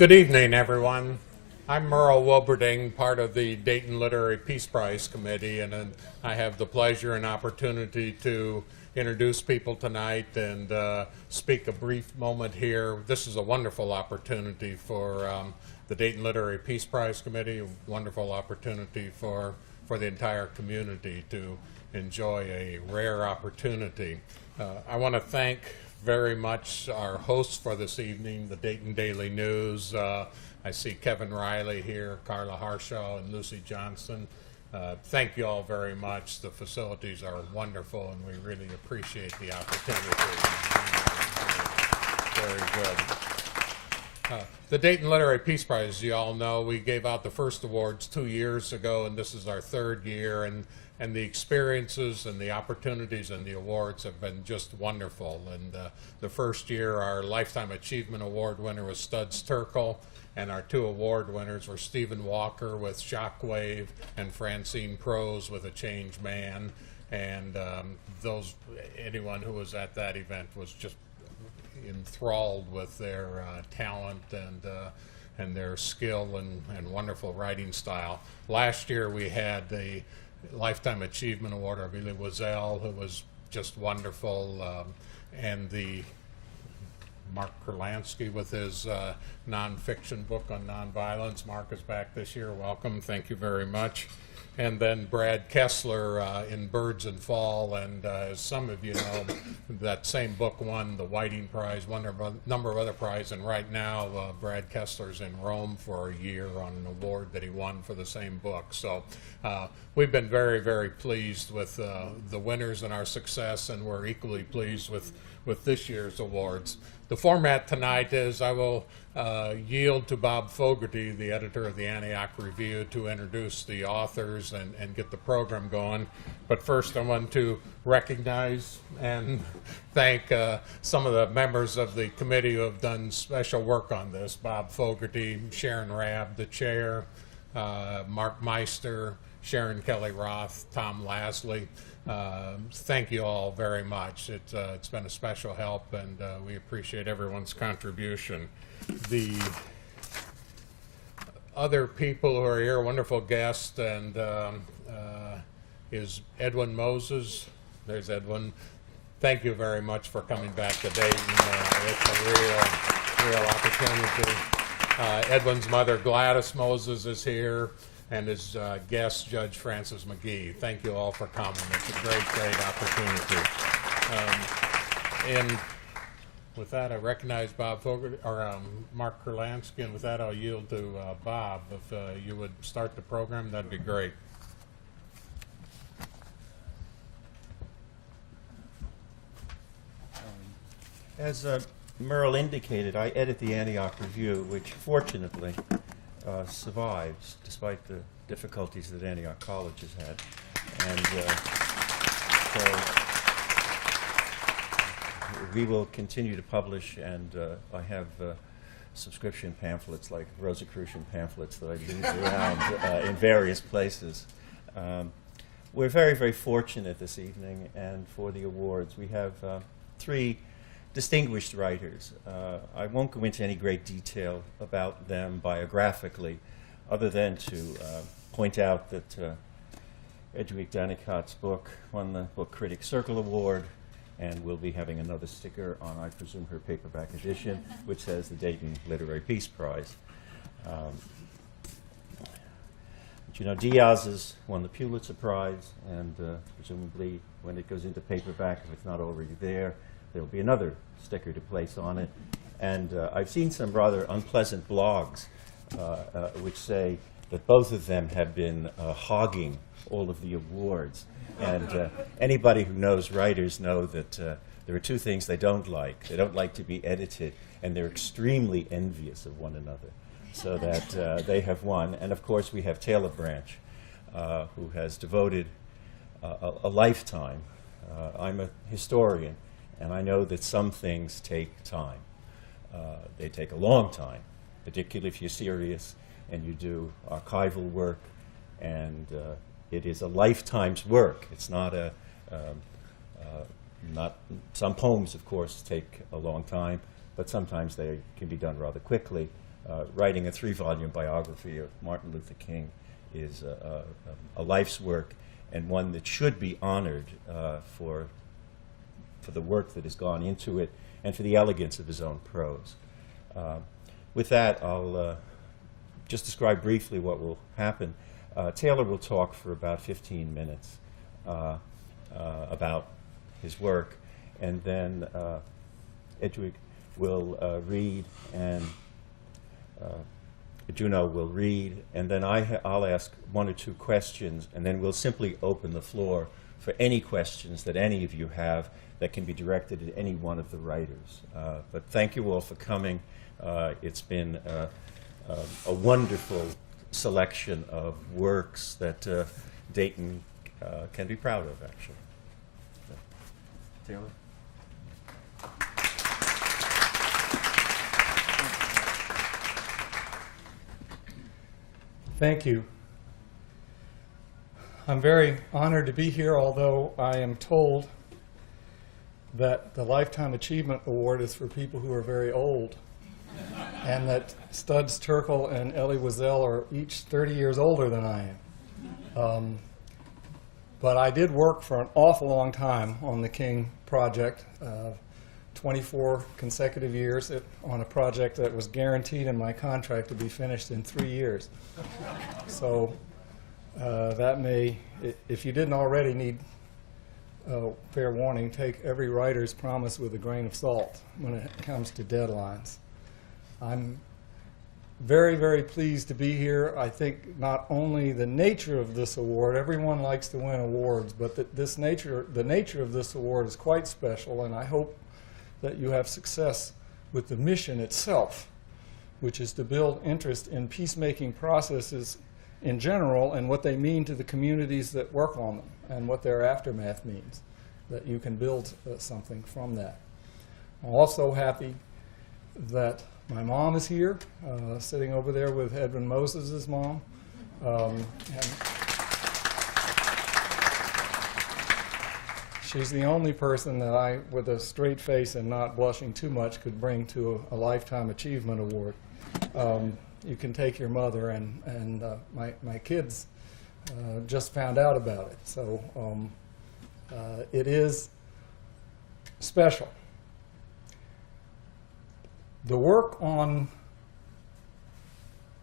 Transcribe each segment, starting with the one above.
Good evening, everyone. I'm Merle Wilberding, part of the Dayton Literary Peace Prize Committee, and I have the pleasure and opportunity to introduce people tonight and speak a brief moment here. This is a wonderful opportunity for the Dayton Literary Peace Prize Committee, a wonderful opportunity for the entire community to enjoy a rare opportunity. I want to thank very much our hosts for this evening, the Dayton Daily News. I see Kevin Riley here, Carla Harshaw, and Lucy Johnson. Thank you all very much. The facilities are wonderful, and we really appreciate the opportunity. Very good. The Dayton Literary Peace Prize, as you all know, we gave out the first awards 2 years ago, and this is our third year, and the experiences and the opportunities and the awards have been just wonderful. And the first year, our Lifetime Achievement Award winner was Studs Terkel, and our two award winners were Stephen Walker with Shockwave and Francine Prose with A Changed Man. And anyone who was at that event was just enthralled with their talent and their skill and wonderful writing style. Last year we had the Lifetime Achievement Award, Billy Wazell, who was just wonderful, and the Mark Polansky with his nonfiction book on nonviolence. Mark is back this year. Welcome. Thank you very much. And then Brad Kessler in Birds and Fall, and as some of you know, that same book won the Whiting Prize, won a number of other prizes, and right now Brad Kessler's in Rome for a year on an award that he won for the same book. So we've been very, very pleased with the winners and our success, and we're equally pleased with this year's awards. The format tonight is I will yield to Bob Fogarty, the editor of the Antioch Review, to introduce the authors and get the program going. But first I want to recognize and thank some of the members of the committee who have done special work on this. Bob Fogarty, Sharon Rabb, the chair, Mark Meister, Sharon Kelly Roth, Tom Lasley. Thank you all very much. It's been a special help, and we appreciate everyone's contribution. The other people who are here, wonderful guest, and is Edwin Moses. There's Edwin. Thank you very much for coming back to Dayton. It's a real opportunity. Edwin's mother, Gladys Moses, is here, and his guest, Judge Francis McGee. Thank you all for coming. It's a great opportunity. And with that, I recognize Bob Fogarty, or Mark Kurlansky, and with that, I'll yield to Bob. If you would start the program, that'd be great. As Merle indicated, I edit the Antioch Review, which fortunately survives despite the difficulties that Antioch College has had. And so we will continue to publish, and I have subscription pamphlets like Rosicrucian pamphlets that I leave around in various places. We're very, very fortunate this evening, and for the awards we have three distinguished writers. I won't go into any great detail about them biographically, other than to point out that Edwin Moses's book won the Book Critics Circle Award, and we'll be having another sticker on, I presume, her paperback edition, which says the Dayton Literary Peace Prize. But you know, Diaz's won the Pulitzer Prize, and presumably when it goes into paperback, if it's not already there, there'll be another sticker to place on it. And I've seen some rather unpleasant blogs which say that both of them have been hogging all of the awards. And anybody who knows writers know that there are two things they don't like. They don't like to be edited, and they're extremely envious of one another, so that they have won. And of course we have Taylor Branch, who has devoted a lifetime. I'm a historian, and I know that some things take time. They take a long time, particularly if you're serious and you do archival work, and it is a lifetime's work. It's not some poems, of course, take a long time, but sometimes they can be done rather quickly. writing a 3-volume biography of Martin Luther King is a life's work, and one that should be honored for the work that has gone into it and for the elegance of his own prose. With that, I'll just describe briefly what will happen. Taylor will talk for about 15 minutes about his work, and then Edwin will read, and Juno will read, and then I'll ask 1 or 2 questions, and then we'll simply open the floor for any questions that any of you have that can be directed at any one of the writers. But thank you all for coming. It's been a wonderful selection of works that Dayton can be proud of, actually. So, Taylor? Thank you. I'm very honored to be here, although I am told that the Lifetime Achievement Award is for people who are very old, and that Studs Terkel and Elie Wiesel are each 30 years older than I am. But I did work for an awful long time on the King project, 24 consecutive years on a project that was guaranteed in my contract to be finished in 3 years. So that may, if you didn't already need fair warning, take every writer's promise with a grain of salt when it comes to deadlines. I'm very, very pleased to be here. I think not only the nature of this award, everyone likes to win awards, but that the nature of this award is quite special, and I hope that you have success with the mission itself, which is to build interest in peacemaking processes in general and what they mean to the communities that work on them and what their aftermath means, that you can build something from that. I'm also happy that my mom is here, sitting over there with Edwin Moses' mom. And she's the only person that I, with a straight face and not blushing too much, could bring to a Lifetime Achievement Award. You can take your mother, and my kids just found out about it. So it is special. The work on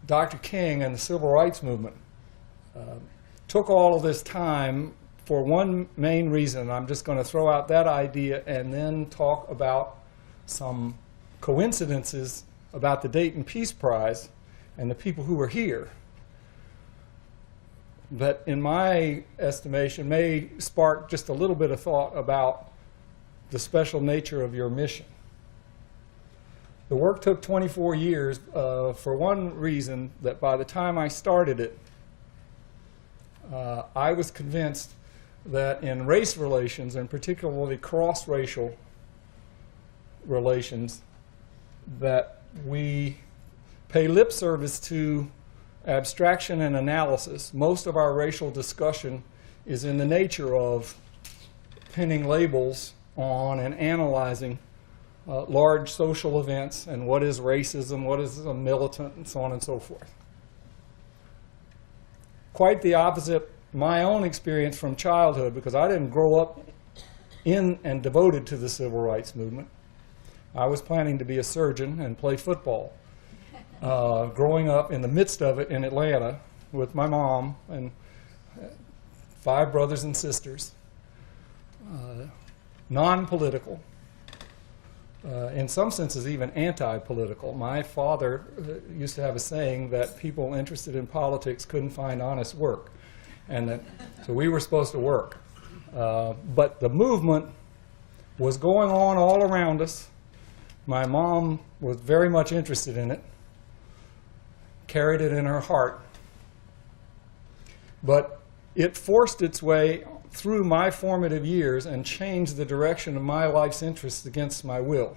Dr. King and the Civil Rights Movement took all of this time for one main reason. I'm just going to throw out that idea and then talk about some coincidences about the Dayton Peace Prize and the people who were here that, in my estimation, may spark just a little bit of thought about the special nature of your mission. The work took 24 years for one reason, that by the time I started it, I was convinced that in race relations, and particularly cross-racial relations, that we pay lip service to abstraction and analysis. Most of our racial discussion is in the nature of pinning labels on and analyzing large social events and what is racism, what is a militant, and so on and so forth. Quite the opposite, my own experience from childhood, because I didn't grow up in and devoted to the Civil Rights Movement. I was planning to be a surgeon and play football. Growing up in the midst of it in Atlanta with my mom and 5 brothers and sisters, non-political, in some senses even anti-political. My father used to have a saying that people interested in politics couldn't find honest work, and that, so we were supposed to work. But the movement was going on all around us. My mom was very much interested in it, carried it in her heart, but it forced its way through my formative years and changed the direction of my life's interests against my will.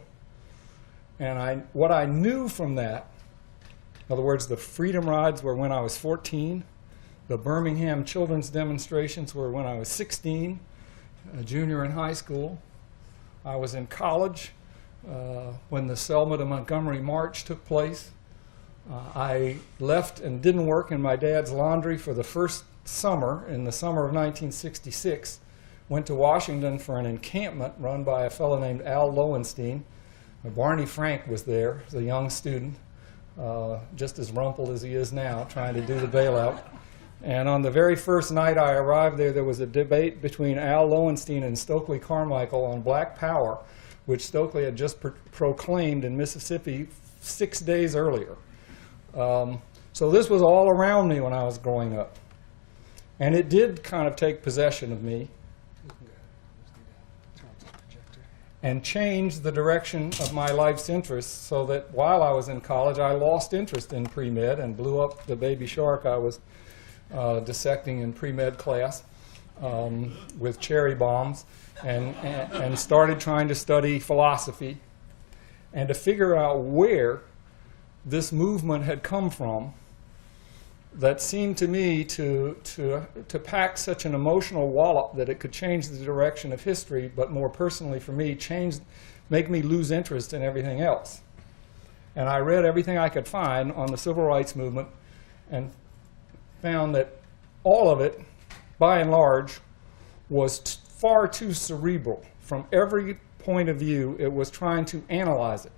And what I knew from that, in other words, the freedom rides were when I was 14, the Birmingham children's demonstrations were when I was 16, a junior in high school. I was in college when the Selma to Montgomery March took place. I left and didn't work in my dad's laundry for the first summer, in the summer of 1966. Went to Washington for an encampment run by a fellow named Al Lowenstein. Barney Frank was there as a young student, just as rumpled as he is now, trying to do the bailout. And on the very first night I arrived there was a debate between Al Lowenstein and Stokely Carmichael on black power, which Stokely had just proclaimed in Mississippi 6 days earlier. So this was all around me when I was growing up. And it did kind of take possession of me and change the direction of my life's interests, so that while I was in college, I lost interest in pre-med and blew up the baby shark I was dissecting in pre-med class with cherry bombs, and started trying to study philosophy and to figure out where this movement had come from that seemed to me to pack such an emotional wallop that it could change the direction of history, but more personally for me, make me lose interest in everything else. And I read everything I could find on the civil rights movement and found that all of it, by and large, was far too cerebral. From every point of view, it was trying to analyze it.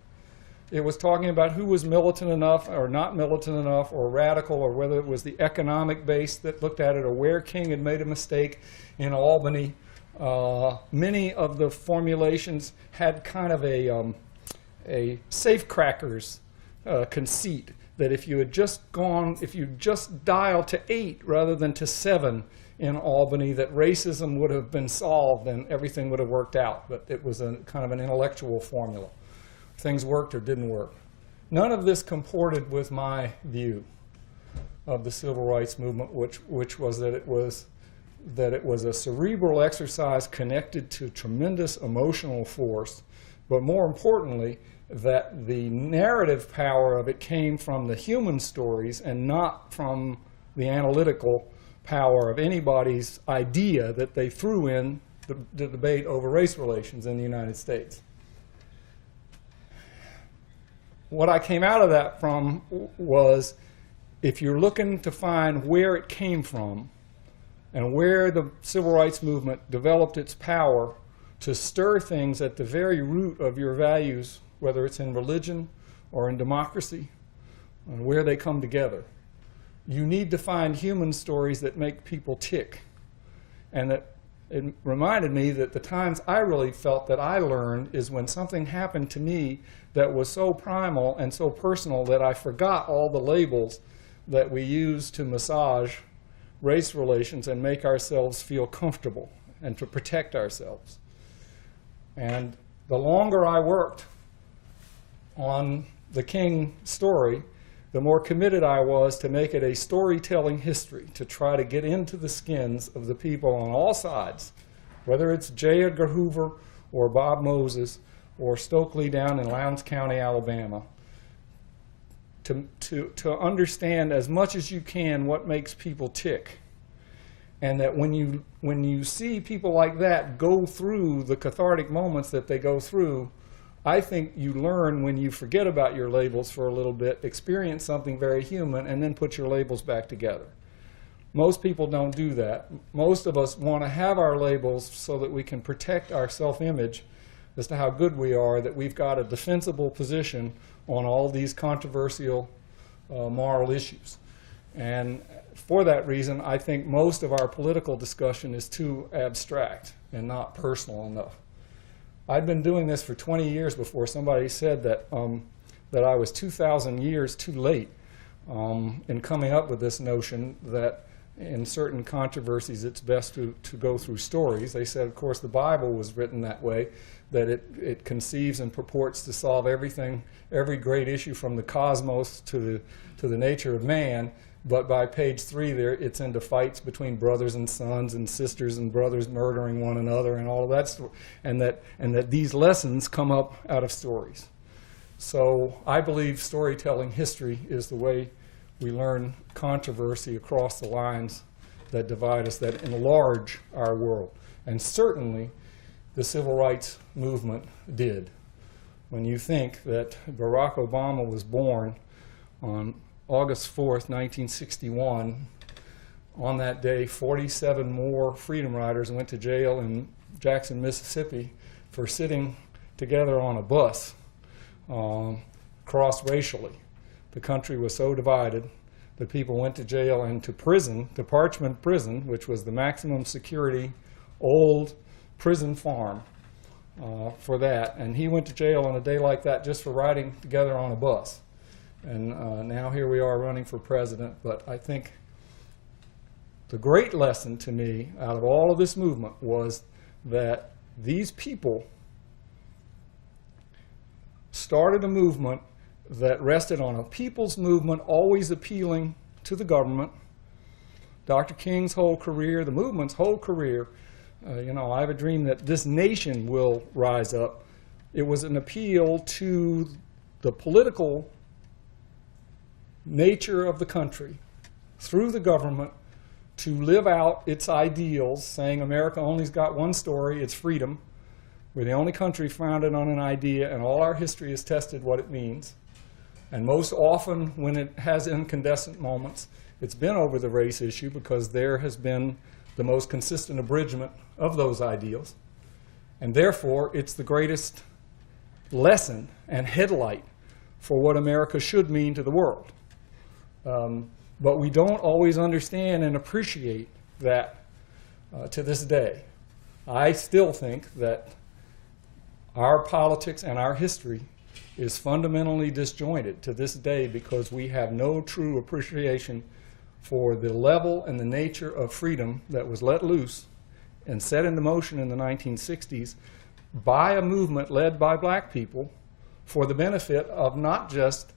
It was talking about who was militant enough or not militant enough or radical, or whether it was the economic base that looked at it, or where King had made a mistake in Albany. Many of the formulations had kind of a safecrackers conceit, that if you had just dialed to 8 rather than to 7 in Albany, that racism would have been solved and everything would have worked out. But it was a kind of an intellectual formula. Things worked or didn't work. None of this comported with my view of the civil rights movement, which was that it was a cerebral exercise connected to tremendous emotional force, but more importantly, that the narrative power of it came from the human stories and not from the analytical power of anybody's idea that they threw in the debate over race relations in the United States. What I came out of that from was, if you're looking to find where it came from and where the civil rights movement developed its power to stir things at the very root of your values, whether it's in religion or in democracy, and where they come together, you need to find human stories that make people tick. And that it reminded me that the times I really felt that I learned is when something happened to me that was so primal and so personal that I forgot all the labels that we use to massage race relations and make ourselves feel comfortable and to protect ourselves. And the longer I worked on the King story, the more committed I was to make it a storytelling history, to try to get into the skins of the people on all sides, whether it's J. Edgar Hoover or Bob Moses or Stokely down in Lowndes County, Alabama, to understand as much as you can what makes people tick. And that when you see people like that go through the cathartic moments that they go through, I think you learn, when you forget about your labels for a little bit, experience something very human, and then put your labels back together. Most people don't do that. Most of us want to have our labels so that we can protect our self-image as to how good we are, that we've got a defensible position on all these controversial moral issues. And for that reason, I think most of our political discussion is too abstract and not personal enough. I'd been doing this for 20 years before somebody said that, that I was 2,000 years too late in coming up with this notion that in certain controversies it's best to go through stories. They said, of course, the Bible was written that way, that it conceives and purports to solve everything, every great issue from the cosmos to the nature of man. But by page 3 there, it's into fights between brothers and sons and sisters and brothers murdering one another and all of that, and that these lessons come up out of stories. So I believe storytelling history is the way we learn controversy across the lines that divide us, that enlarge our world. And certainly the civil rights movement did. When you think that Barack Obama was born on August 4th, 1961. On that day, 47 more Freedom Riders went to jail in Jackson, Mississippi for sitting together on a bus cross-racially. The country was so divided that people went to jail and to prison, to Parchment Prison, which was the maximum security old prison farm for that. And he went to jail on a day like that just for riding together on a bus. And now here we are running for president. But I think the great lesson to me out of all of this movement was that these people started a movement that rested on a people's movement, always appealing to the government. Dr. King's whole career, the movement's whole career, I have a dream that this nation will rise up. It was an appeal to the political nature of the country through the government to live out its ideals, saying America only's got one story, it's freedom. We're the only country founded on an idea, and all our history has tested what it means. And most often when it has incandescent moments, it's been over the race issue because there has been the most consistent abridgment of those ideals. And therefore, it's the greatest lesson and headlight for what America should mean to the world. But we don't always understand and appreciate that to this day. I still think that our politics and our history is fundamentally disjointed to this day because we have no true appreciation for the level and the nature of freedom that was let loose and set into motion in the 1960s by a movement led by black people for the benefit of not just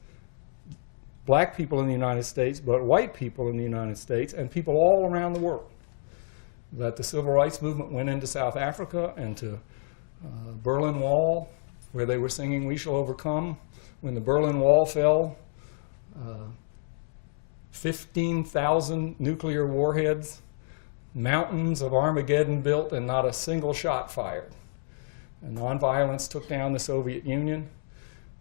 black people in the United States, but white people in the United States and people all around the world. That the civil rights movement went into South Africa and to Berlin Wall, where they were singing "We Shall Overcome." When the Berlin Wall fell, 15,000 nuclear warheads, mountains of Armageddon built, and not a single shot fired. And nonviolence took down the Soviet Union.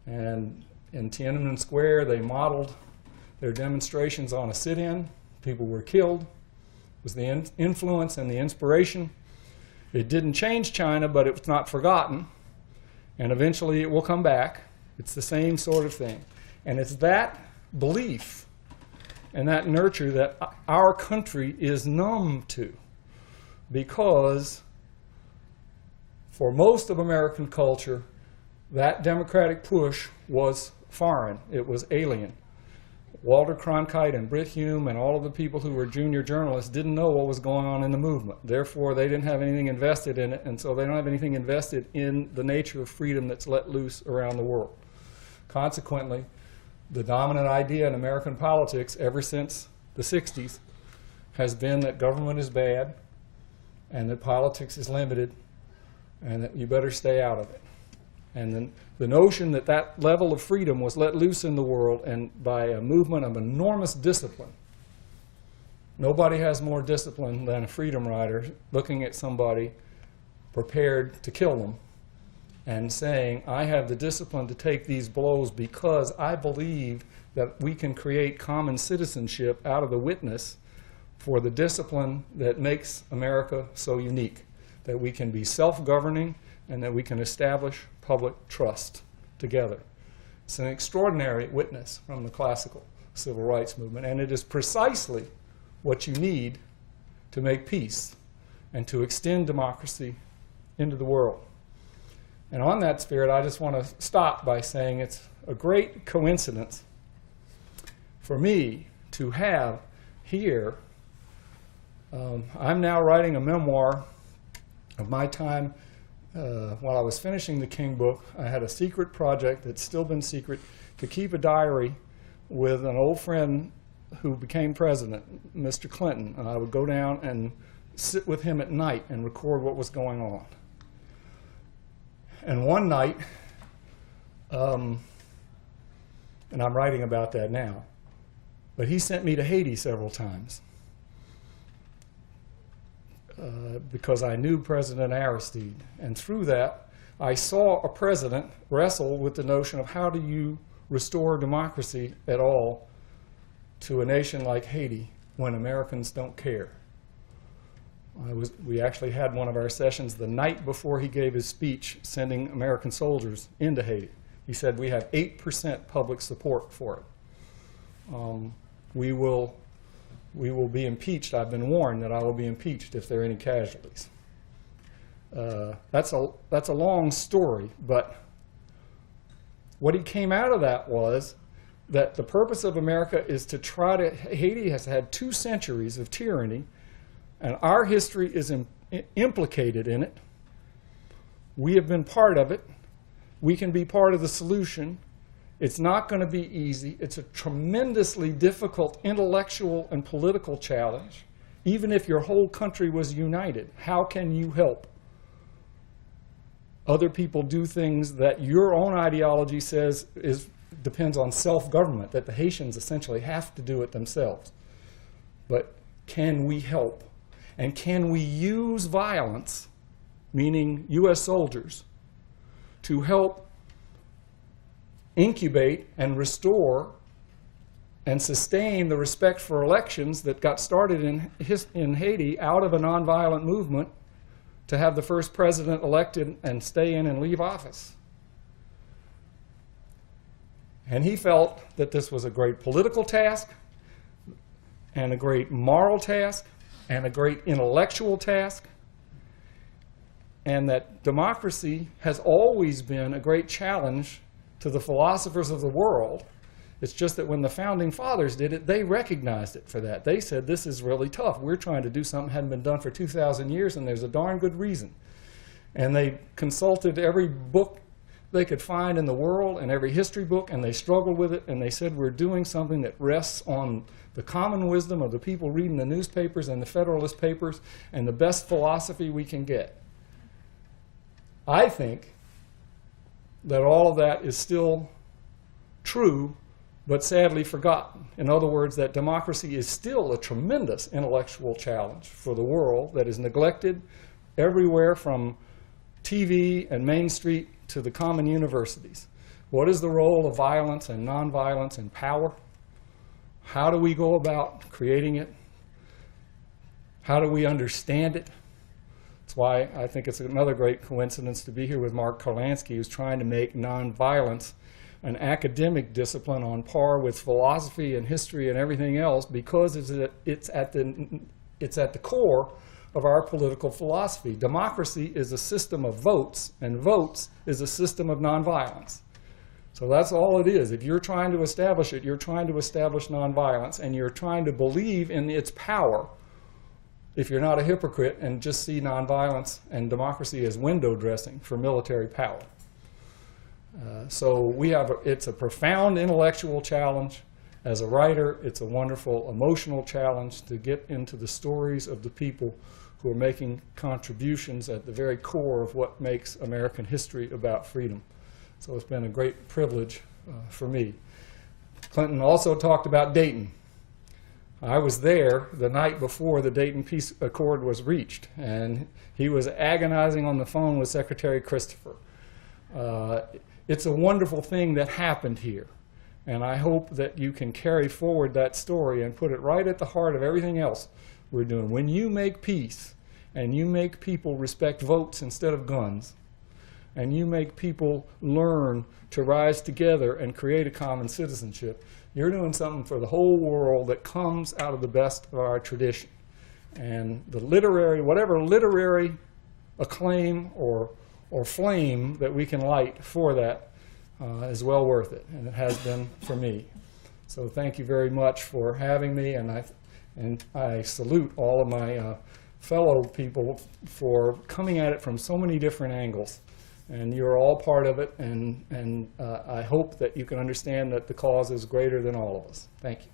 And in Tiananmen Square, they modeled their demonstrations on a sit-in. People were killed. It was the influence and the inspiration. It didn't change China, but it was not forgotten. And eventually it will come back. It's the same sort of thing. And it's that belief and that nurture that our country is numb to, because for most of American culture, that democratic push was foreign. It was alien. Walter Cronkite and Britt Hume and all of the people who were junior journalists didn't know what was going on in the movement. Therefore, they didn't have anything invested in it, and so they don't have anything invested in the nature of freedom that's let loose around the world. Consequently, the dominant idea in American politics ever since the 60s has been that government is bad and that politics is limited and that you better stay out of it. And then the notion that that level of freedom was let loose in the world and by a movement of enormous discipline. Nobody has more discipline than a freedom rider looking at somebody prepared to kill them and saying, I have the discipline to take these blows because I believe that we can create common citizenship out of the witness for the discipline that makes America so unique, that we can be self-governing and that we can establish public trust together. It's an extraordinary witness from the classical civil rights movement, and it is precisely what you need to make peace and to extend democracy into the world. And on that spirit, I just want to stop by saying it's a great coincidence for me to have here, I'm now writing a memoir of my time while I was finishing the King book. I had a secret project that's still been secret to keep a diary with an old friend who became president, Mr. Clinton, and I would go down and sit with him at night and record what was going on. And one night, and I'm writing about that now, but he sent me to Haiti several times because I knew President Aristide. And through that, I saw a president wrestle with the notion of how do you restore democracy at all to a nation like Haiti when Americans don't care. We actually had one of our sessions the night before he gave his speech sending American soldiers into Haiti. He said we have 8% public support for it. We will be impeached. I've been warned that I will be impeached if there are any casualties. That's a long story, but what he came out of that was that the purpose of America is to try to, Haiti has had 2 centuries of tyranny, and our history is implicated in it. We have been part of it. We can be part of the solution. It's not going to be easy. It's a tremendously difficult intellectual and political challenge. Even if your whole country was united, how can you help other people do things that your own ideology says depends on self-government, that the Haitians essentially have to do it themselves? But can we help? And can we use violence, meaning U.S. soldiers, to help incubate and restore and sustain the respect for elections that got started in Haiti out of a nonviolent movement to have the first president elected and stay in and leave office? And he felt that this was a great political task and a great moral task and a great intellectual task, and that democracy has always been a great challenge to the philosophers of the world. It's just that when the founding fathers did it, they recognized it for that. They said, this is really tough. We're trying to do something that hadn't been done for 2,000 years, and there's a darn good reason. And they consulted every book they could find in the world and every history book, and they struggled with it, and they said, we're doing something that rests on the common wisdom of the people reading the newspapers and the Federalist Papers and the best philosophy we can get. I think that all of that is still true, but sadly forgotten. In other words, that democracy is still a tremendous intellectual challenge for the world that is neglected everywhere from TV and Main Street to the common universities. What is the role of violence and nonviolence and power? How do we go about creating it? How do we understand it? That's why I think it's another great coincidence to be here with Mark Polansky, who's trying to make nonviolence an academic discipline on par with philosophy and history and everything else, because it's at the core of our political philosophy. Democracy is a system of votes, and votes is a system of nonviolence. So that's all it is. If you're trying to establish it, you're trying to establish nonviolence, and you're trying to believe in its power if you're not a hypocrite and just see nonviolence and democracy as window dressing for military power. So it's a profound intellectual challenge. As a writer, it's a wonderful emotional challenge to get into the stories of the people who are making contributions at the very core of what makes American history about freedom. So it's been a great privilege for me. Clinton also talked about Dayton. I was there the night before the Dayton Peace Accord was reached, and he was agonizing on the phone with Secretary Christopher. It's a wonderful thing that happened here, and I hope that you can carry forward that story and put it right at the heart of everything else we're doing. When you make peace, and you make people respect votes instead of guns, and you make people learn to rise together and create a common citizenship, you're doing something for the whole world that comes out of the best of our tradition. And the whatever literary acclaim or flame that we can light for that is well worth it, and it has been for me. So thank you very much for having me, and I salute all of my fellow people for coming at it from so many different angles. And you're all part of it, and I hope that you can understand that the cause is greater than all of us. Thank you.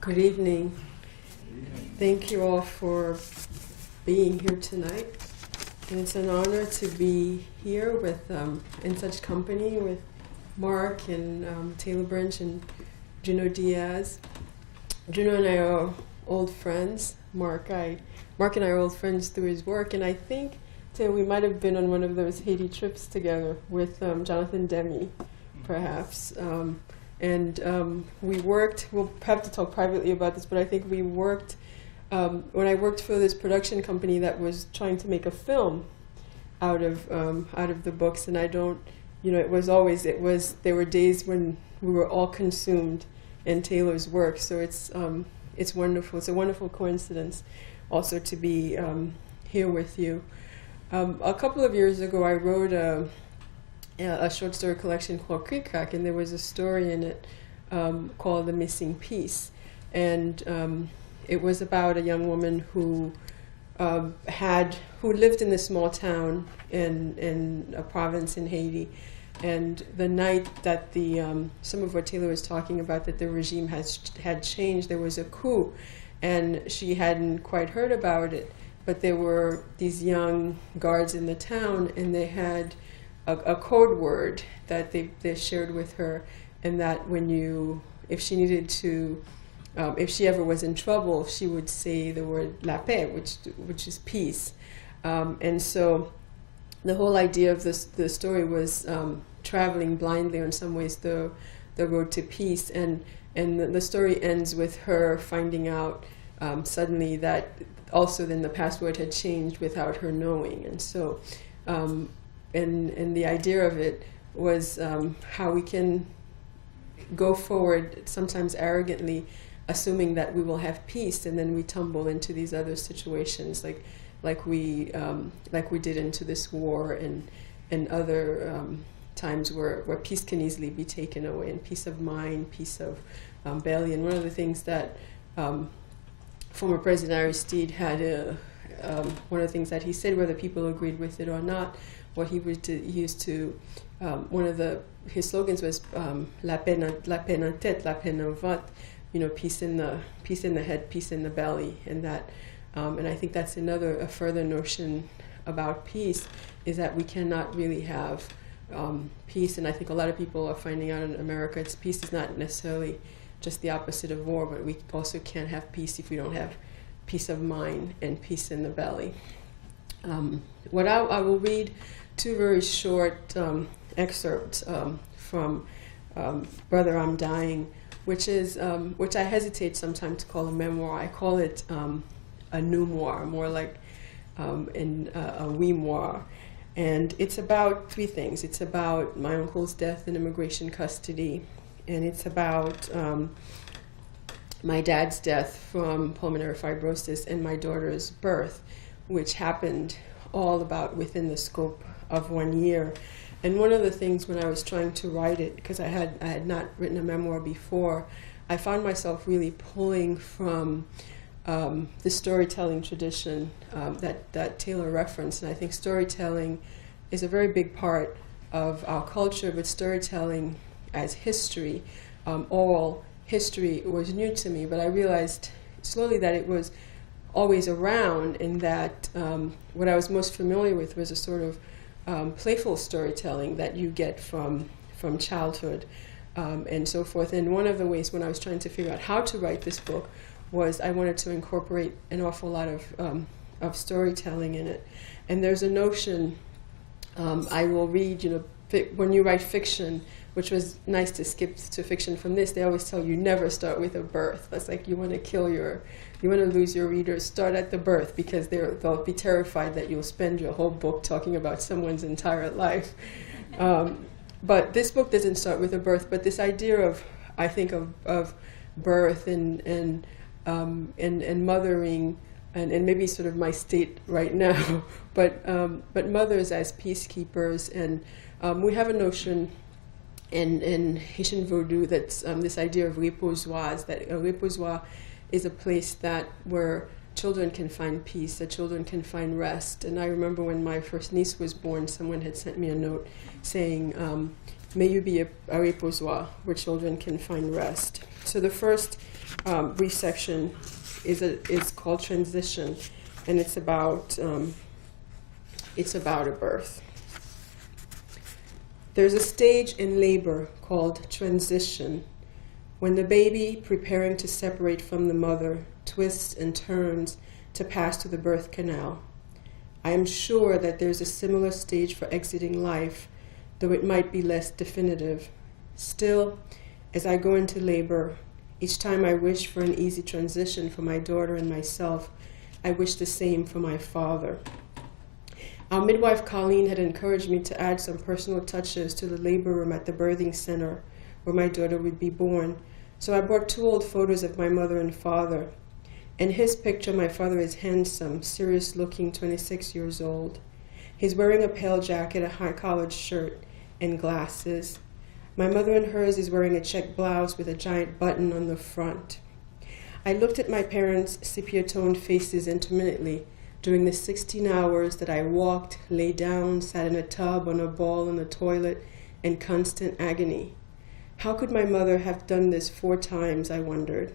Good evening. Thank you all for being here tonight. And it's an honor to be here with in such company with Mark and Taylor Branch and Juno Diaz. Juno and I are old friends. Mark and I are old friends through his work, and I think we might have been on one of those Haiti trips together with Jonathan Demme, perhaps. We worked, we'll have to talk privately about this, but I think we worked, when I worked for this production company that was trying to make a film out of the books, and I don't, there were days when we were all consumed in Taylor's work, so it's wonderful. It's a wonderful coincidence also to be here with you. A couple of years ago, I wrote a short story collection called Creek Crack, and there was a story in it called The Missing Piece. And it was about a young woman who lived in this small town in a province in Haiti. And the night that some of what Taylor was talking about, that the regime had changed, there was a coup, and she hadn't quite heard about it. But there were these young guards in the town, and they had a code word that they shared with her, and that if she needed to, if she ever was in trouble, she would say the word la paix, which is peace. And so the whole idea of the story was traveling blindly, or in some ways the road to peace. And the story ends with her finding out suddenly that also then the password had changed without her knowing. And so and the idea of it was how we can go forward, sometimes arrogantly, assuming that we will have peace, and then we tumble into these other situations, like we did into this war, and other times where peace can easily be taken away, and peace of mind, peace of belly. And one of the things that former President Aristide had, one of the things that he said, whether people agreed with it or not, what he used to, one of his slogans was la paix en tête, la paix en ventre, peace in the head, peace in the belly, and that, and I think that's a further notion about peace, is that we cannot really have peace. And I think a lot of people are finding out in America, peace is not necessarily just the opposite of war, but we also can't have peace if we don't have peace of mind and peace in the belly. I will read two very short excerpts from Brother, I'm Dying, which I hesitate sometimes to call a memoir. I call it a noumoir, more like a ouimoir. And it's about three things. It's about my uncle's death in immigration custody, and it's about my dad's death from pulmonary fibrosis, and my daughter's birth, which happened all about within the scope of 1 year. And one of the things when I was trying to write it, because I had not written a memoir before, I found myself really pulling from the storytelling tradition that Taylor referenced. And I think storytelling is a very big part of our culture, but storytelling as history, oral history, was new to me. But I realized slowly that it was always around, and that what I was most familiar with was a sort of playful storytelling that you get from childhood and so forth. And one of the ways when I was trying to figure out how to write this book was I wanted to incorporate an awful lot of storytelling in it. And there's a notion, I will read, when you write fiction, which was nice to skip to fiction from this, they always tell you never start with a birth. That's like you want to lose your readers, start at the birth, because they'll be terrified that you'll spend your whole book talking about someone's entire life. But this book doesn't start with a birth, but this idea of, I think, of birth and mothering, and maybe sort of my state right now, but mothers as peacekeepers. And we have a notion in Haitian Vodou that's this idea of reposoires, that a reposoire is a place where children can find peace, that children can find rest. And I remember when my first niece was born, someone had sent me a note saying, may you be a reposoire where children can find rest. So the first brief section is called Transition, and it's about a birth. There's a stage in labor called transition, when the baby, preparing to separate from the mother, twists and turns to pass to the birth canal. I am sure that there's a similar stage for exiting life, though it might be less definitive. Still, as I go into labor, each time I wish for an easy transition for my daughter and myself, I wish the same for my father. Our midwife Colleen had encouraged me to add some personal touches to the labor room at the birthing center where my daughter would be born, so I brought 2 old photos of my mother and father. In his picture, my father is handsome, serious-looking, 26 years old. He's wearing a pale jacket, a high-collared shirt, and glasses. My mother in hers is wearing a check blouse with a giant button on the front. I looked at my parents' sepia-toned faces intermittently during the 16 hours that I walked, lay down, sat in a tub, on a ball, in the toilet, in constant agony. How could my mother have done this 4 times, I wondered.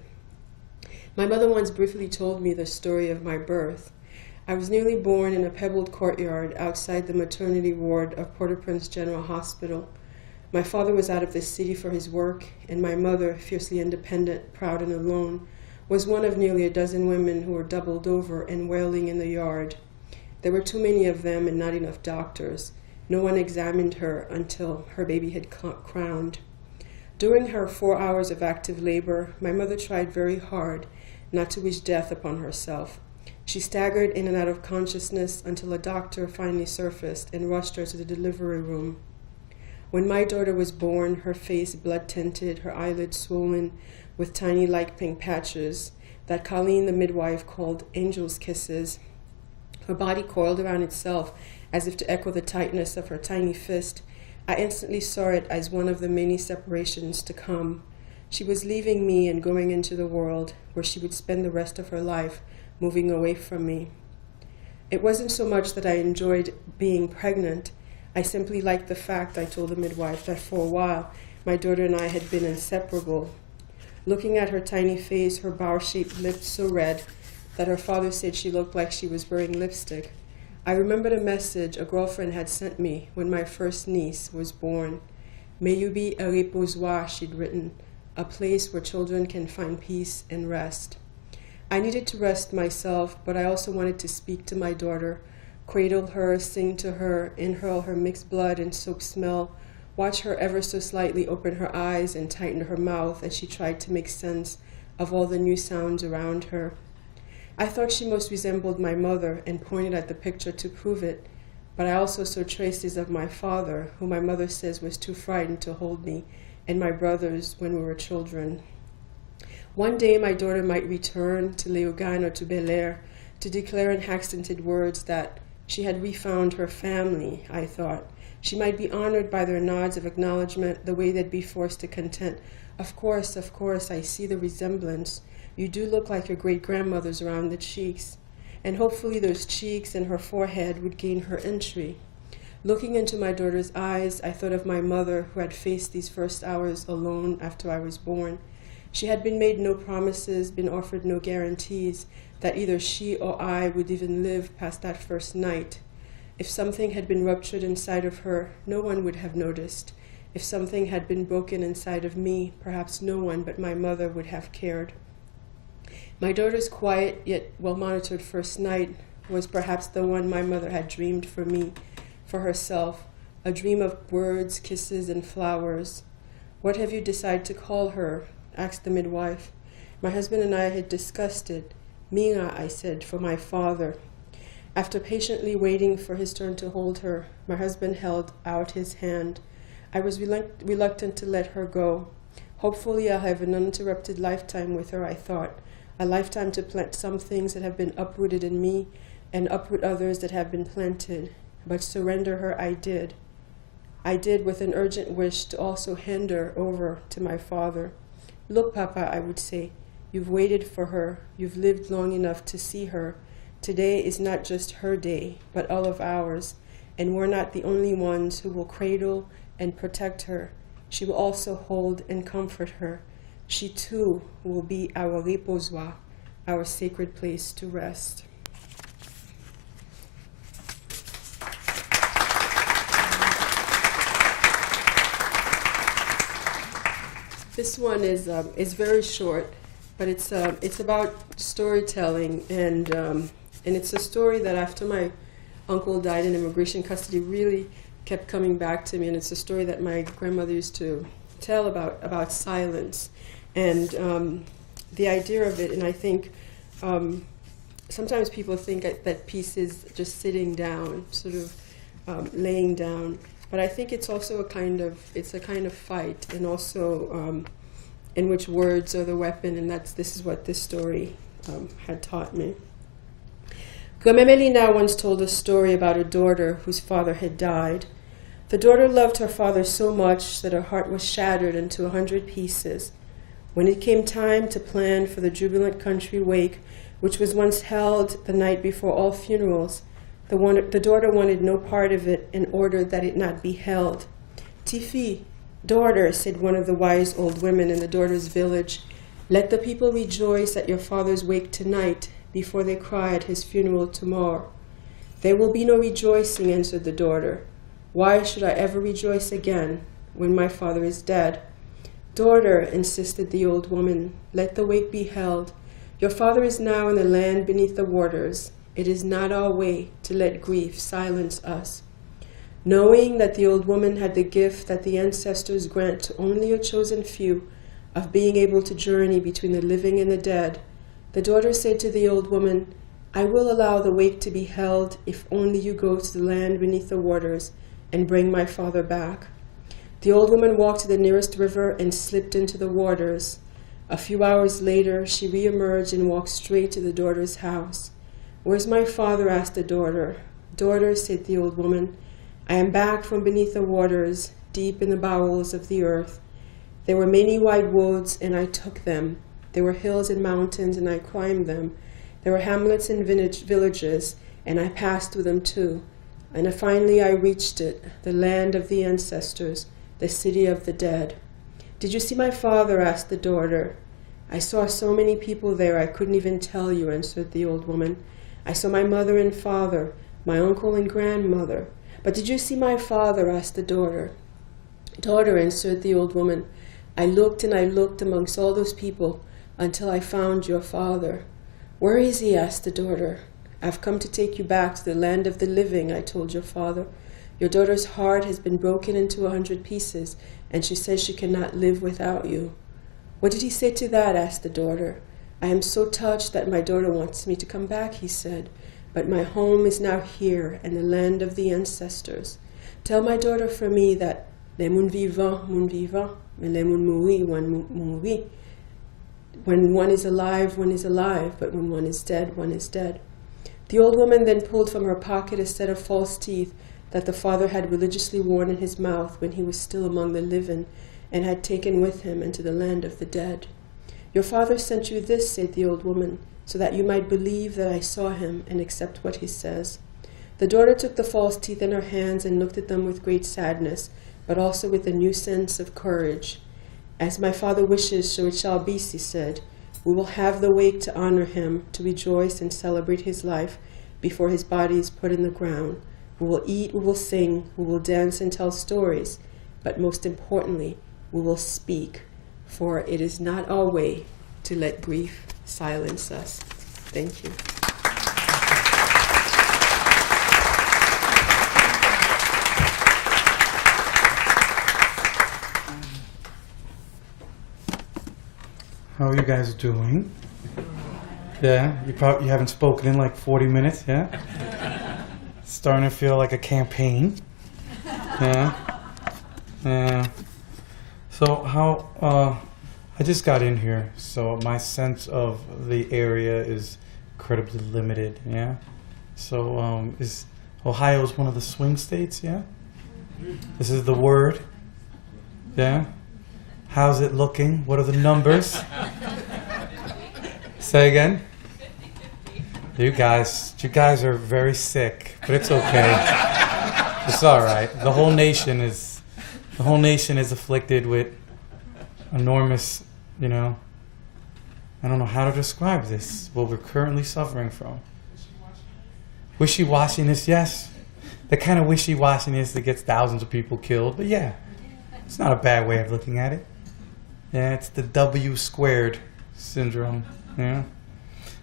My mother once briefly told me the story of my birth. I was nearly born in a pebbled courtyard outside the maternity ward of Port-au-Prince General Hospital. My father was out of the city for his work, and my mother, fiercely independent, proud and alone, was one of nearly a dozen women who were doubled over and wailing in the yard. There were too many of them and not enough doctors. No one examined her until her baby had crowned. During her 4 hours of active labor, my mother tried very hard not to wish death upon herself. She staggered in and out of consciousness until a doctor finally surfaced and rushed her to the delivery room. When my daughter was born, her face blood-tinted, her eyelids swollen with tiny light pink patches that Colleen, the midwife, called angel's kisses, her body coiled around itself as if to echo the tightness of her tiny fist, I instantly saw it as one of the many separations to come. She was leaving me and going into the world where she would spend the rest of her life moving away from me. It wasn't so much that I enjoyed being pregnant. I simply liked the fact, I told the midwife, that for a while my daughter and I had been inseparable. Looking at her tiny face, her bow-shaped lips so red that her father said she looked like she was wearing lipstick, I remembered a message a girlfriend had sent me when my first niece was born. May you be a reposoir, she'd written, a place where children can find peace and rest. I needed to rest myself, but I also wanted to speak to my daughter, cradle her, sing to her, inhale her mixed blood and soap smell, watch her ever so slightly open her eyes and tighten her mouth as she tried to make sense of all the new sounds around her. I thought she most resembled my mother and pointed at the picture to prove it, but I also saw traces of my father, who my mother says was too frightened to hold me, and my brothers when we were children. One day my daughter might return to Léogane or to Bel Air to declare in accented words that she had refound her family, I thought. She might be honored by their nods of acknowledgement, the way they'd be forced to content. Of course, I see the resemblance. You do look like your great-grandmother's around the cheeks. And hopefully those cheeks and her forehead would gain her entry. Looking into my daughter's eyes, I thought of my mother who had faced these first hours alone after I was born. She had been made no promises, been offered no guarantees that either she or I would even live past that first night. If something had been ruptured inside of her, no one would have noticed. If something had been broken inside of me, perhaps no one but my mother would have cared. My daughter's quiet yet well-monitored first night was perhaps the one my mother had dreamed for me, for herself, a dream of words, kisses, and flowers. What have you decided to call her? Asked the midwife. My husband and I had discussed it. Mira, I said, for my father. After patiently waiting for his turn to hold her, my husband held out his hand. I was reluctant to let her go. Hopefully I'll have an uninterrupted lifetime with her, I thought. A lifetime to plant some things that have been uprooted in me and uproot others that have been planted. But surrender her I did. I did with an urgent wish to also hand her over to my father. Look, Papa, I would say, you've waited for her. You've lived long enough to see her. Today is not just her day, but all of ours, and we're not the only ones who will cradle and protect her. She will also hold and comfort her. She too will be our reposoir, our sacred place to rest. This one is very short, but it's about storytelling, and it's a story that after my uncle died in immigration custody really kept coming back to me, and it's a story that my grandmother used to tell about silence, and the idea of it. And I think sometimes people think that peace is just sitting down, sort of laying down. But I think it's also a kind of fight, and also in which words are the weapon, and this is what this story had taught me. Gomemelina once told a story about a daughter whose father had died. The daughter loved her father so much that her heart was shattered into 100 pieces. When it came time to plan for the jubilant country wake, which was once held the night before all funerals, the daughter wanted no part of it and ordered that it not be held. Tifi, daughter, said one of the wise old women in the daughter's village, let the people rejoice at your father's wake tonight before they cry at his funeral tomorrow. There will be no rejoicing, answered the daughter. Why should I ever rejoice again when my father is dead? Daughter, insisted the old woman, let the wake be held. Your father is now in the land beneath the waters. It is not our way to let grief silence us. Knowing that the old woman had the gift that the ancestors grant to only a chosen few of being able to journey between the living and the dead, the daughter said to the old woman, I will allow the wake to be held if only you go to the land beneath the waters and bring my father back. The old woman walked to the nearest river and slipped into the waters. A few hours later, she reemerged and walked straight to the daughter's house. Where's my father? Asked the daughter. Daughter, said the old woman, I am back from beneath the waters, deep in the bowels of the earth. There were many wide woods, and I took them. There were hills and mountains, and I climbed them. There were hamlets and villages, and I passed through them too. And finally I reached it, the land of the ancestors, the city of the dead. Did you see my father? Asked the daughter. I saw so many people there I couldn't even tell you, answered the old woman. I saw my mother and father, my uncle and grandmother. But did you see my father? Asked the daughter. Daughter, answered the old woman, I looked and I looked amongst all those people until I found your father. Where is he? Asked the daughter. I've come to take you back to the land of the living, I told your father. Your daughter's heart has been broken into 100 pieces, and she says she cannot live without you. What did he say to that? Asked the daughter. I am so touched that my daughter wants me to come back, he said. But my home is now here, in the land of the ancestors. Tell my daughter for me that les moun vivant, mais les moun mouri, mouri. When one is alive, but when one is dead, one is dead. The old woman then pulled from her pocket a set of false teeth that the father had religiously worn in his mouth when he was still among the living, and had taken with him into the land of the dead. Your father sent you this, said the old woman, so that you might believe that I saw him and accept what he says. The daughter took the false teeth in her hands and looked at them with great sadness, but also with a new sense of courage. As my father wishes, so it shall be, she said. We will have the wake to honor him, to rejoice and celebrate his life before his body is put in the ground. We will eat, we will sing, we will dance and tell stories, but most importantly, we will speak, for it is not our way to let grief silence us. Thank you. How are you guys doing? Yeah, you haven't spoken in like 40 minutes, yeah? Starting to feel like a campaign. Yeah. Yeah. So how, I just got in here, so my sense of the area is incredibly limited, yeah? So, is Ohio's one of the swing states, yeah? This is the word, yeah? How's it looking? What are the numbers? Say again? You guys are very sick, but it's okay. It's all right. The whole nation is afflicted with enormous, I don't know how to describe this, what we're currently suffering from. Wishy-washiness, yes. The kind of wishy-washiness that gets thousands of people killed, but yeah, it's not a bad way of looking at it. Yeah, it's the W squared syndrome. Yeah.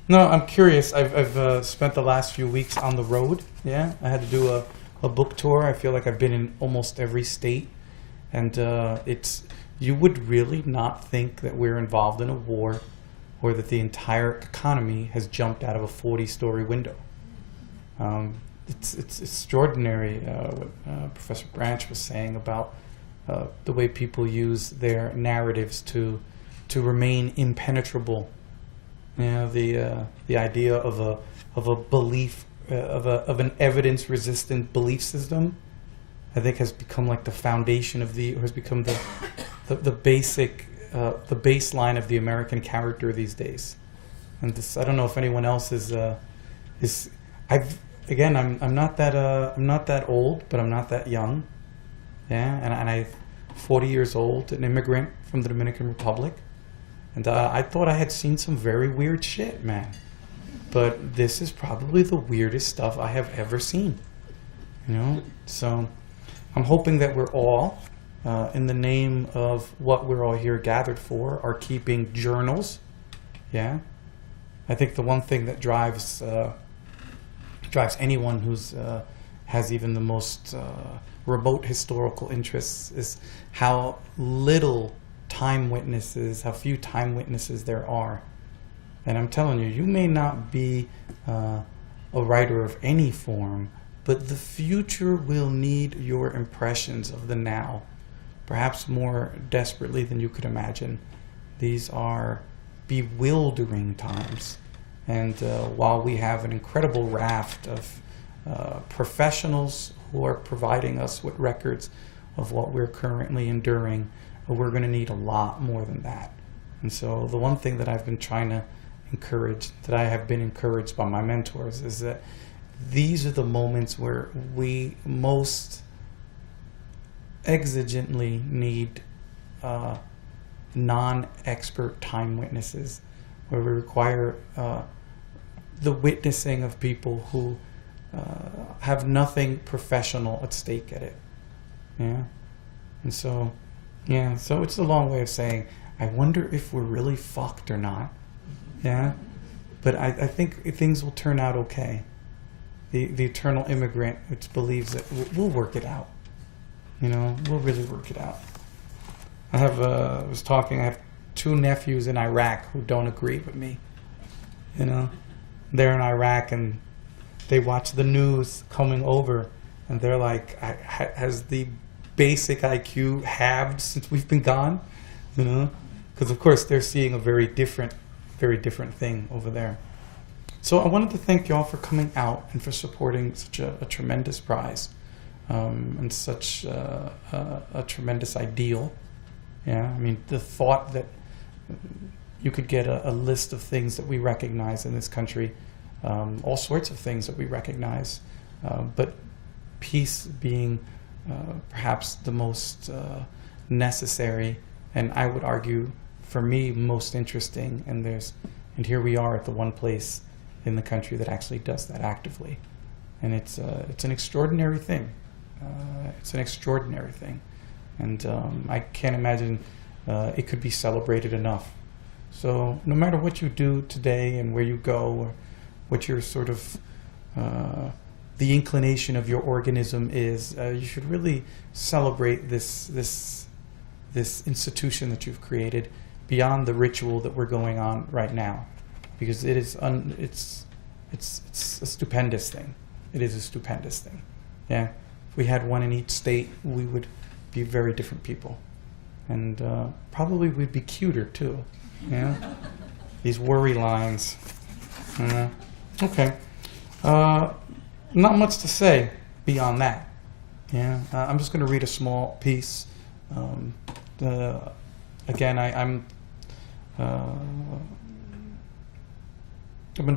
No, I'm curious. I've spent the last few weeks on the road. Yeah, I had to do a book tour. I feel like I've been in almost every state, and you would really not think that we're involved in a war, or that the entire economy has jumped out of a 40-story window. It's extraordinary what Professor Branch was saying about the way people use their narratives to remain impenetrable. You know, the idea of a belief of an evidence-resistant belief system, I think, has become like the foundation of or has become the basic the baseline of the American character these days. And this, I don't know if anyone else is I'm not that old, but I'm not that young. Yeah, and I'm 40 years old, an immigrant from the Dominican Republic. And I thought I had seen some very weird shit, man. But this is probably the weirdest stuff I have ever seen. You know? So I'm hoping that we're all, in the name of what we're all here gathered for, are keeping journals. Yeah? I think the one thing that drives anyone who's has even the most remote historical interests is how little how few time witnesses there are. And I'm telling you, you may not be a writer of any form, but the future will need your impressions of the now, perhaps more desperately than you could imagine. These are bewildering times. And while we have an incredible raft of professionals who are providing us with records of what we're currently enduring, we're going to need a lot more than that. And so the one thing that I've been trying to encourage, that I have been encouraged by my mentors, is that these are the moments where we most exigently need non-expert time witnesses, where we require the witnessing of people who have nothing professional at stake at it. Yeah. And so, yeah, so it's a long way of saying, I wonder if we're really fucked or not. Yeah. But I think things will turn out okay. The eternal immigrant, which believes that we'll work it out. You know, we'll really work it out. I have 2 nephews in Iraq who don't agree with me. You know, they're in Iraq and they watch the news coming over, and they're like, has the basic IQ halved since we've been gone? You know, because of course they're seeing a very different thing over there. So I wanted to thank y'all for coming out and for supporting such a tremendous prize, and such a tremendous ideal. Yeah, I mean, the thought that you could get a list of things that we recognize in this country, all sorts of things that we recognize, but peace being perhaps the most necessary, and I would argue, for me, most interesting. And here we are at the one place in the country that actually does that actively, and it's an extraordinary thing. It's an extraordinary thing, and I can't imagine it could be celebrated enough. So no matter what you do today and where you go, or what your sort of the inclination of your organism is, you should really celebrate this institution that you've created beyond the ritual that we're going on right now, because it is it's a stupendous thing. It is a stupendous thing. Yeah, if we had one in each state, we would be very different people, and probably we'd be cuter too. Yeah, these worry lines. Okay. Not much to say beyond that. Yeah, I'm just going to read a small piece. Again, I'm a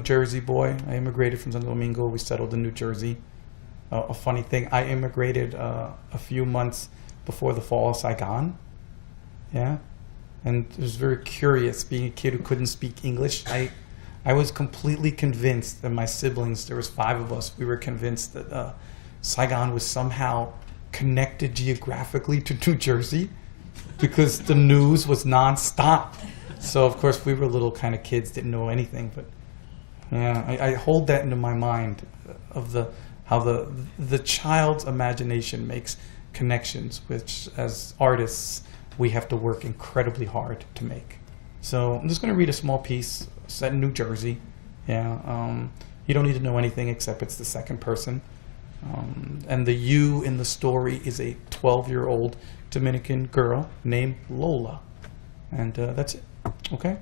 Jersey boy. I immigrated from Santo Domingo. We settled in New Jersey. A funny thing, I immigrated a few months before the fall of Saigon. Yeah, and it was very curious being a kid who couldn't speak English. I was completely convinced that my siblings, there was 5 of us, we were convinced that Saigon was somehow connected geographically to New Jersey. because the news was nonstop. So of course we were little kind of kids, didn't know anything. But yeah, I hold that into my mind of how the child's imagination makes connections, which as artists we have to work incredibly hard to make. So I'm just going to read a small piece set in New Jersey. Yeah, you don't need to know anything except it's the second person. And the you in the story is a 12-year-old Dominican girl named Lola. And that's it. Okay?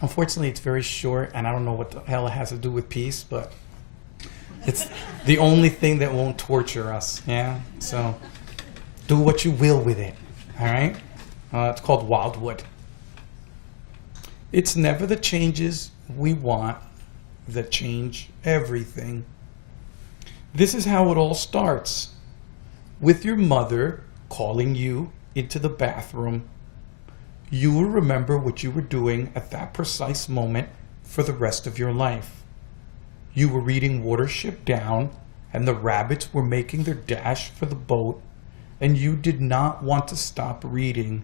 Unfortunately, it's very short, and I don't know what the hell it has to do with peace, but it's the only thing that won't torture us. Yeah? So do what you will with it. All right? It's called Wildwood. It's never the changes we want that change everything. This is how it all starts, with your mother calling you into the bathroom. You will remember what you were doing at that precise moment for the rest of your life. You were reading Watership Down, and the rabbits were making their dash for the boat, and you did not want to stop reading.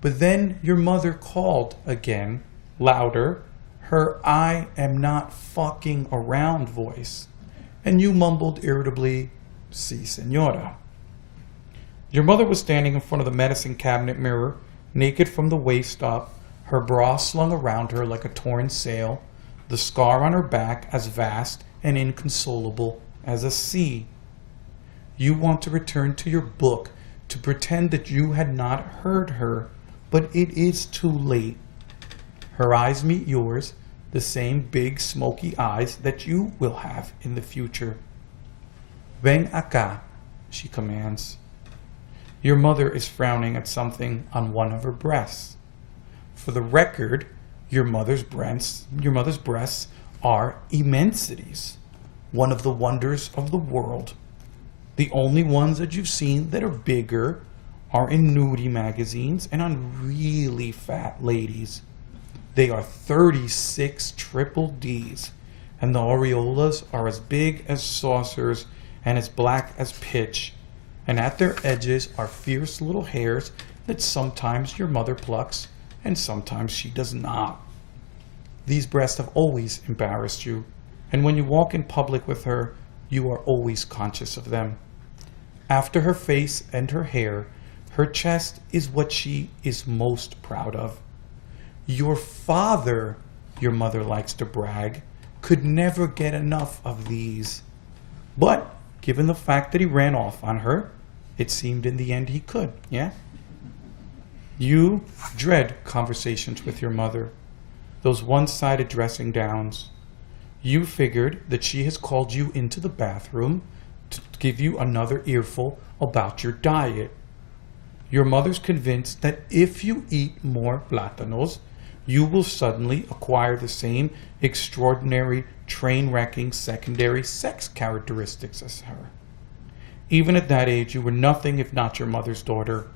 But then your mother called again, louder, her "I am not fucking around" voice, and you mumbled irritably, "Si, senora." Your mother was standing in front of the medicine cabinet mirror, naked from the waist up, her bra slung around her like a torn sail, the scar on her back as vast and inconsolable as a sea. You want to return to your book to pretend that you had not heard her, but it is too late. Her eyes meet yours, the same big smoky eyes that you will have in the future. "Ven acá," she commands. Your mother is frowning at something on one of her breasts. For the record, your mother's breasts are immensities, one of the wonders of the world. The only ones that you've seen that are bigger are in nudie magazines and on really fat ladies. They are 36 triple Ds, and the areolas are as big as saucers and as black as pitch, and at their edges are fierce little hairs that sometimes your mother plucks and sometimes she does not. These breasts have always embarrassed you, and when you walk in public with her, you are always conscious of them. After her face and her hair, her chest is what she is most proud of. Your father, your mother likes to brag, could never get enough of these. But given the fact that he ran off on her, it seemed in the end he could, yeah? You dread conversations with your mother, those one-sided dressing downs. You figured that she has called you into the bathroom to give you another earful about your diet. Your mother's convinced that if you eat more plátanos, you will suddenly acquire the same extraordinary, train-wrecking secondary sex characteristics as her. Even at that age, you were nothing if not your mother's daughter.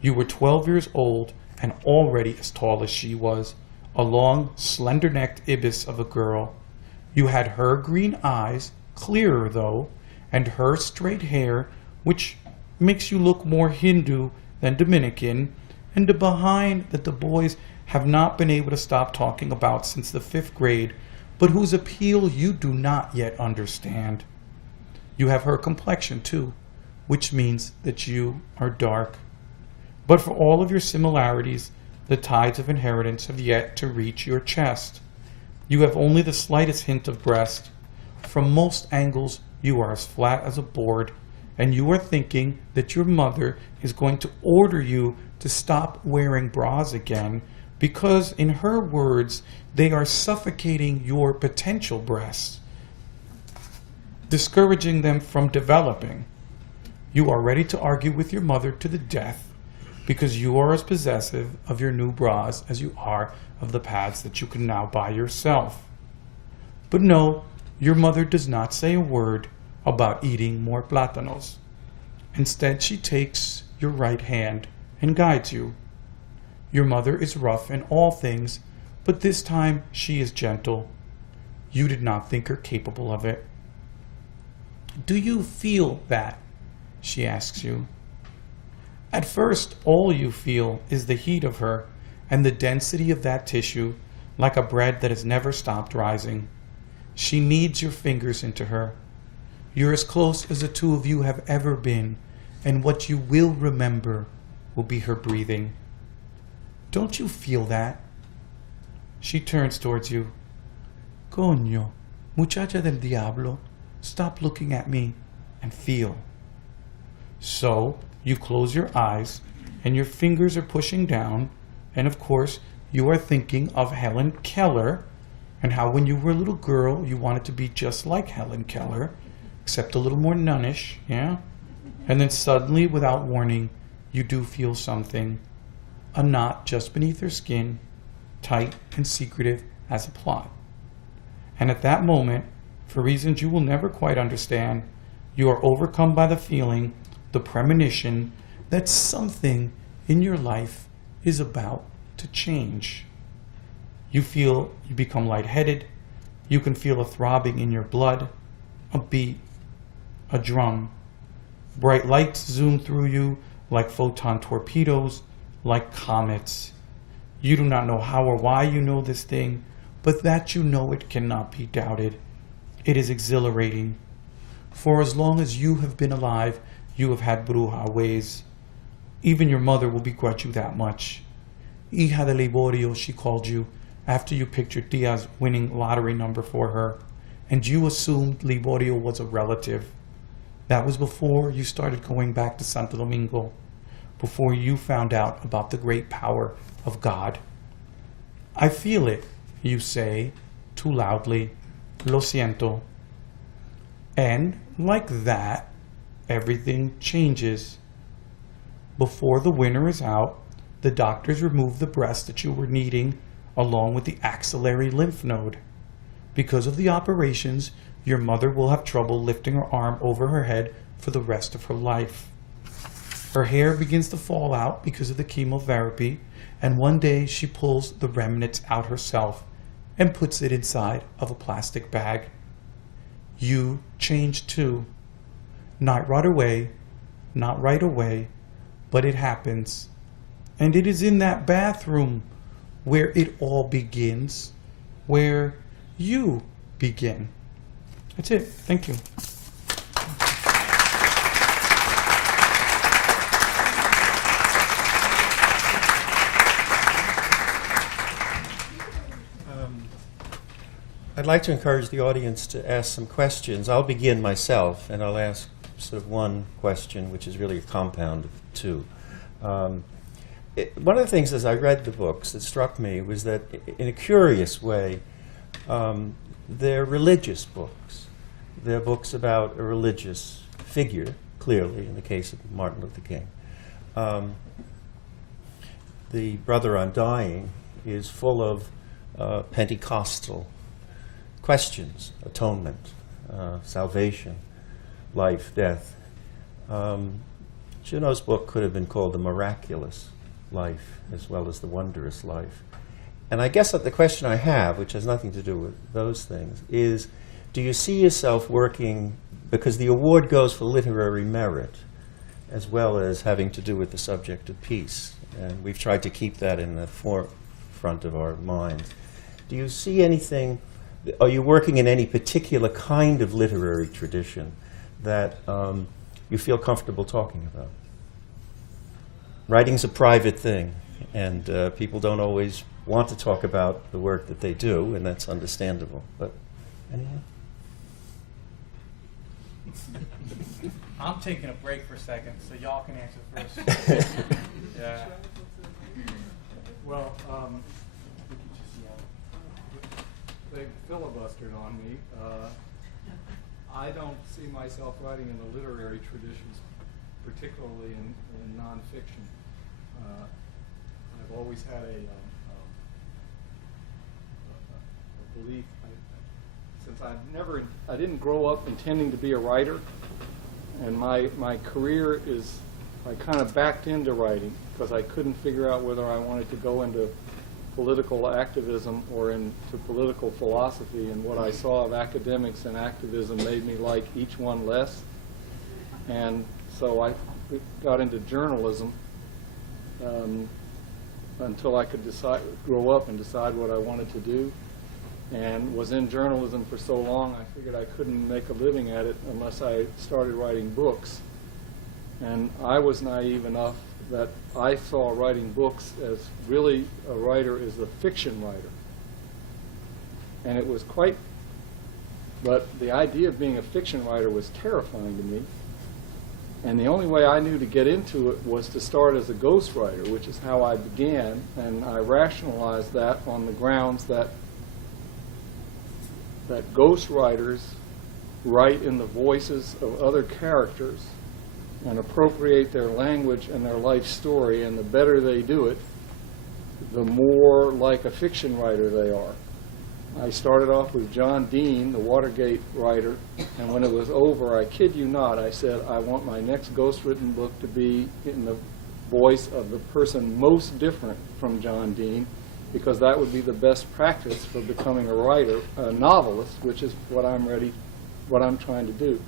You were 12 years old and already as tall as she was, a long, slender-necked ibis of a girl. You had her green eyes, clearer though, and her straight hair, which makes you look more Hindu than Dominican, and a behind that the boys have not been able to stop talking about since the 5th grade, but whose appeal you do not yet understand. You have her complexion too, which means that you are dark. But for all of your similarities, the tides of inheritance have yet to reach your chest. You have only the slightest hint of breast. From most angles, you are as flat as a board, and you are thinking that your mother is going to order you to stop wearing bras again, because in her words, they are suffocating your potential breasts, discouraging them from developing. You are ready to argue with your mother to the death because you are as possessive of your new bras as you are of the pads that you can now buy yourself. But no, your mother does not say a word about eating more plátanos. Instead, she takes your right hand and guides you. Your mother is rough in all things, but this time she is gentle. You did not think her capable of it. "Do you feel that?" she asks you. At first, all you feel is the heat of her and the density of that tissue, like a bread that has never stopped rising. She kneads your fingers into her. You're as close as the two of you have ever been, and what you will remember will be her breathing. Don't you feel that? She turns towards you. Coño, muchacha del diablo, stop looking at me and feel. So you close your eyes and your fingers are pushing down, and of course you are thinking of Helen Keller and how when you were a little girl you wanted to be just like Helen Keller, except a little more nunnish, yeah? And then suddenly, without warning, you do feel something. A knot just beneath her skin, tight and secretive as a plot. And at that moment, for reasons you will never quite understand, you are overcome by the feeling, the premonition, that something in your life is about to change. You feel you become lightheaded. You can feel a throbbing in your blood, a beat, a drum. Bright lights zoom through you like photon torpedoes, like comets. You do not know how or why you know this thing, but that you know it cannot be doubted. It is exhilarating. For as long as you have been alive, you have had bruja ways. Even your mother will begrudge you that much. Hija de Liborio, she called you, after you picked your Diaz winning lottery number for her, and you assumed Liborio was a relative. That was before you started going back to Santo Domingo, before you found out about the great power of God. I feel it, you say, too loudly. Lo siento. And like that, everything changes. Before the winter is out, the doctors remove the breast that you were needing, along with the axillary lymph node. Because of the operations, your mother will have trouble lifting her arm over her head for the rest of her life. Her hair begins to fall out because of the chemotherapy, and one day she pulls the remnants out herself and puts it inside of a plastic bag. You change too. Not right away, but it happens. And it is in that bathroom where it all begins, where you begin. That's it. Thank you. I'd like to encourage the audience to ask some questions. I'll begin myself, and I'll ask sort of one question, which is really a compound of two. One of the things as I read the books that struck me was that, in a curious way, they're religious books. They're books about a religious figure, clearly, in the case of Martin Luther King. The Brother Undying is full of Pentecostal questions: atonement, salvation, life, death. Juno's book could have been called The Miraculous Life as well as The Wondrous Life. And I guess that the question I have, which has nothing to do with those things, is do you see yourself working, because the award goes for literary merit as well as having to do with the subject of peace, and we've tried to keep that in the forefront of our minds. Do you see anything, are you working in any particular kind of literary tradition that you feel comfortable talking about? Writing's a private thing, and people don't always want to talk about the work that they do, and that's understandable. But anyone? I'm taking a break for a second, so y'all can answer first. Yeah. Well, they filibustered on me. I don't see myself writing in the literary traditions, particularly in nonfiction. I've always had a belief, since I didn't grow up intending to be a writer, and my career is, I kind of backed into writing because I couldn't figure out whether I wanted to go into political activism or into political philosophy, and what I saw of academics and activism made me like each one less. And so I got into journalism, until I could grow up and decide what I wanted to do, and was in journalism for so long I figured I couldn't make a living at it unless I started writing books. And I was naive enough that I saw writing books as really a writer is a fiction writer. And it was but the idea of being a fiction writer was terrifying to me. And the only way I knew to get into it was to start as a ghostwriter, which is how I began. And I rationalized that on the grounds that ghostwriters write in the voices of other characters and appropriate their language and their life story, and the better they do it, the more like a fiction writer they are. I started off with John Dean, the Watergate writer, and when it was over, I kid you not, I said, I want my next ghostwritten book to be in the voice of the person most different from John Dean, because that would be the best practice for becoming a writer, a novelist, which is what I'm trying to do.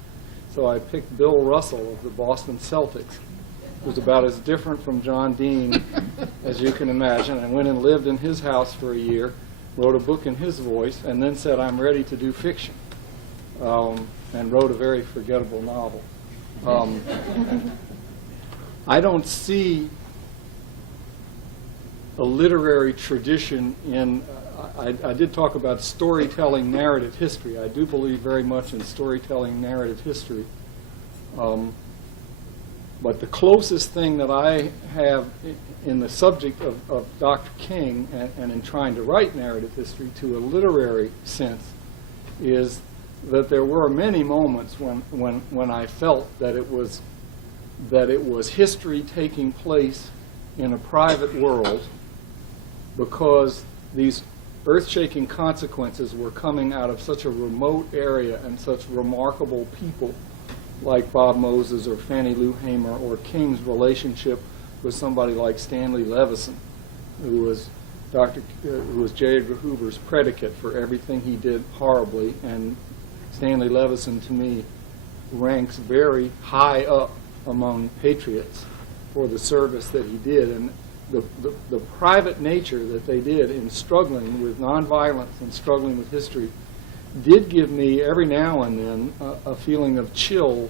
So I picked Bill Russell of the Boston Celtics, who's about as different from John Dean as you can imagine. I went and lived in his house for a year, wrote a book in his voice, and then said, I'm ready to do fiction, and wrote a very forgettable novel. I don't see a literary tradition in, I did talk about storytelling narrative history. I do believe very much in storytelling narrative history. But the closest thing that I have in the subject of Dr. King and in trying to write narrative history to a literary sense is that there were many moments when I felt that it was history taking place in a private world, because these earth-shaking consequences were coming out of such a remote area and such remarkable people like Bob Moses or Fannie Lou Hamer, or King's relationship with somebody like Stanley Levison, who was J. Edgar Hoover's predicate for everything he did horribly. And Stanley Levison, to me, ranks very high up among patriots for the service that he did. And the private nature that they did in struggling with nonviolence and struggling with history did give me every now and then a feeling of chill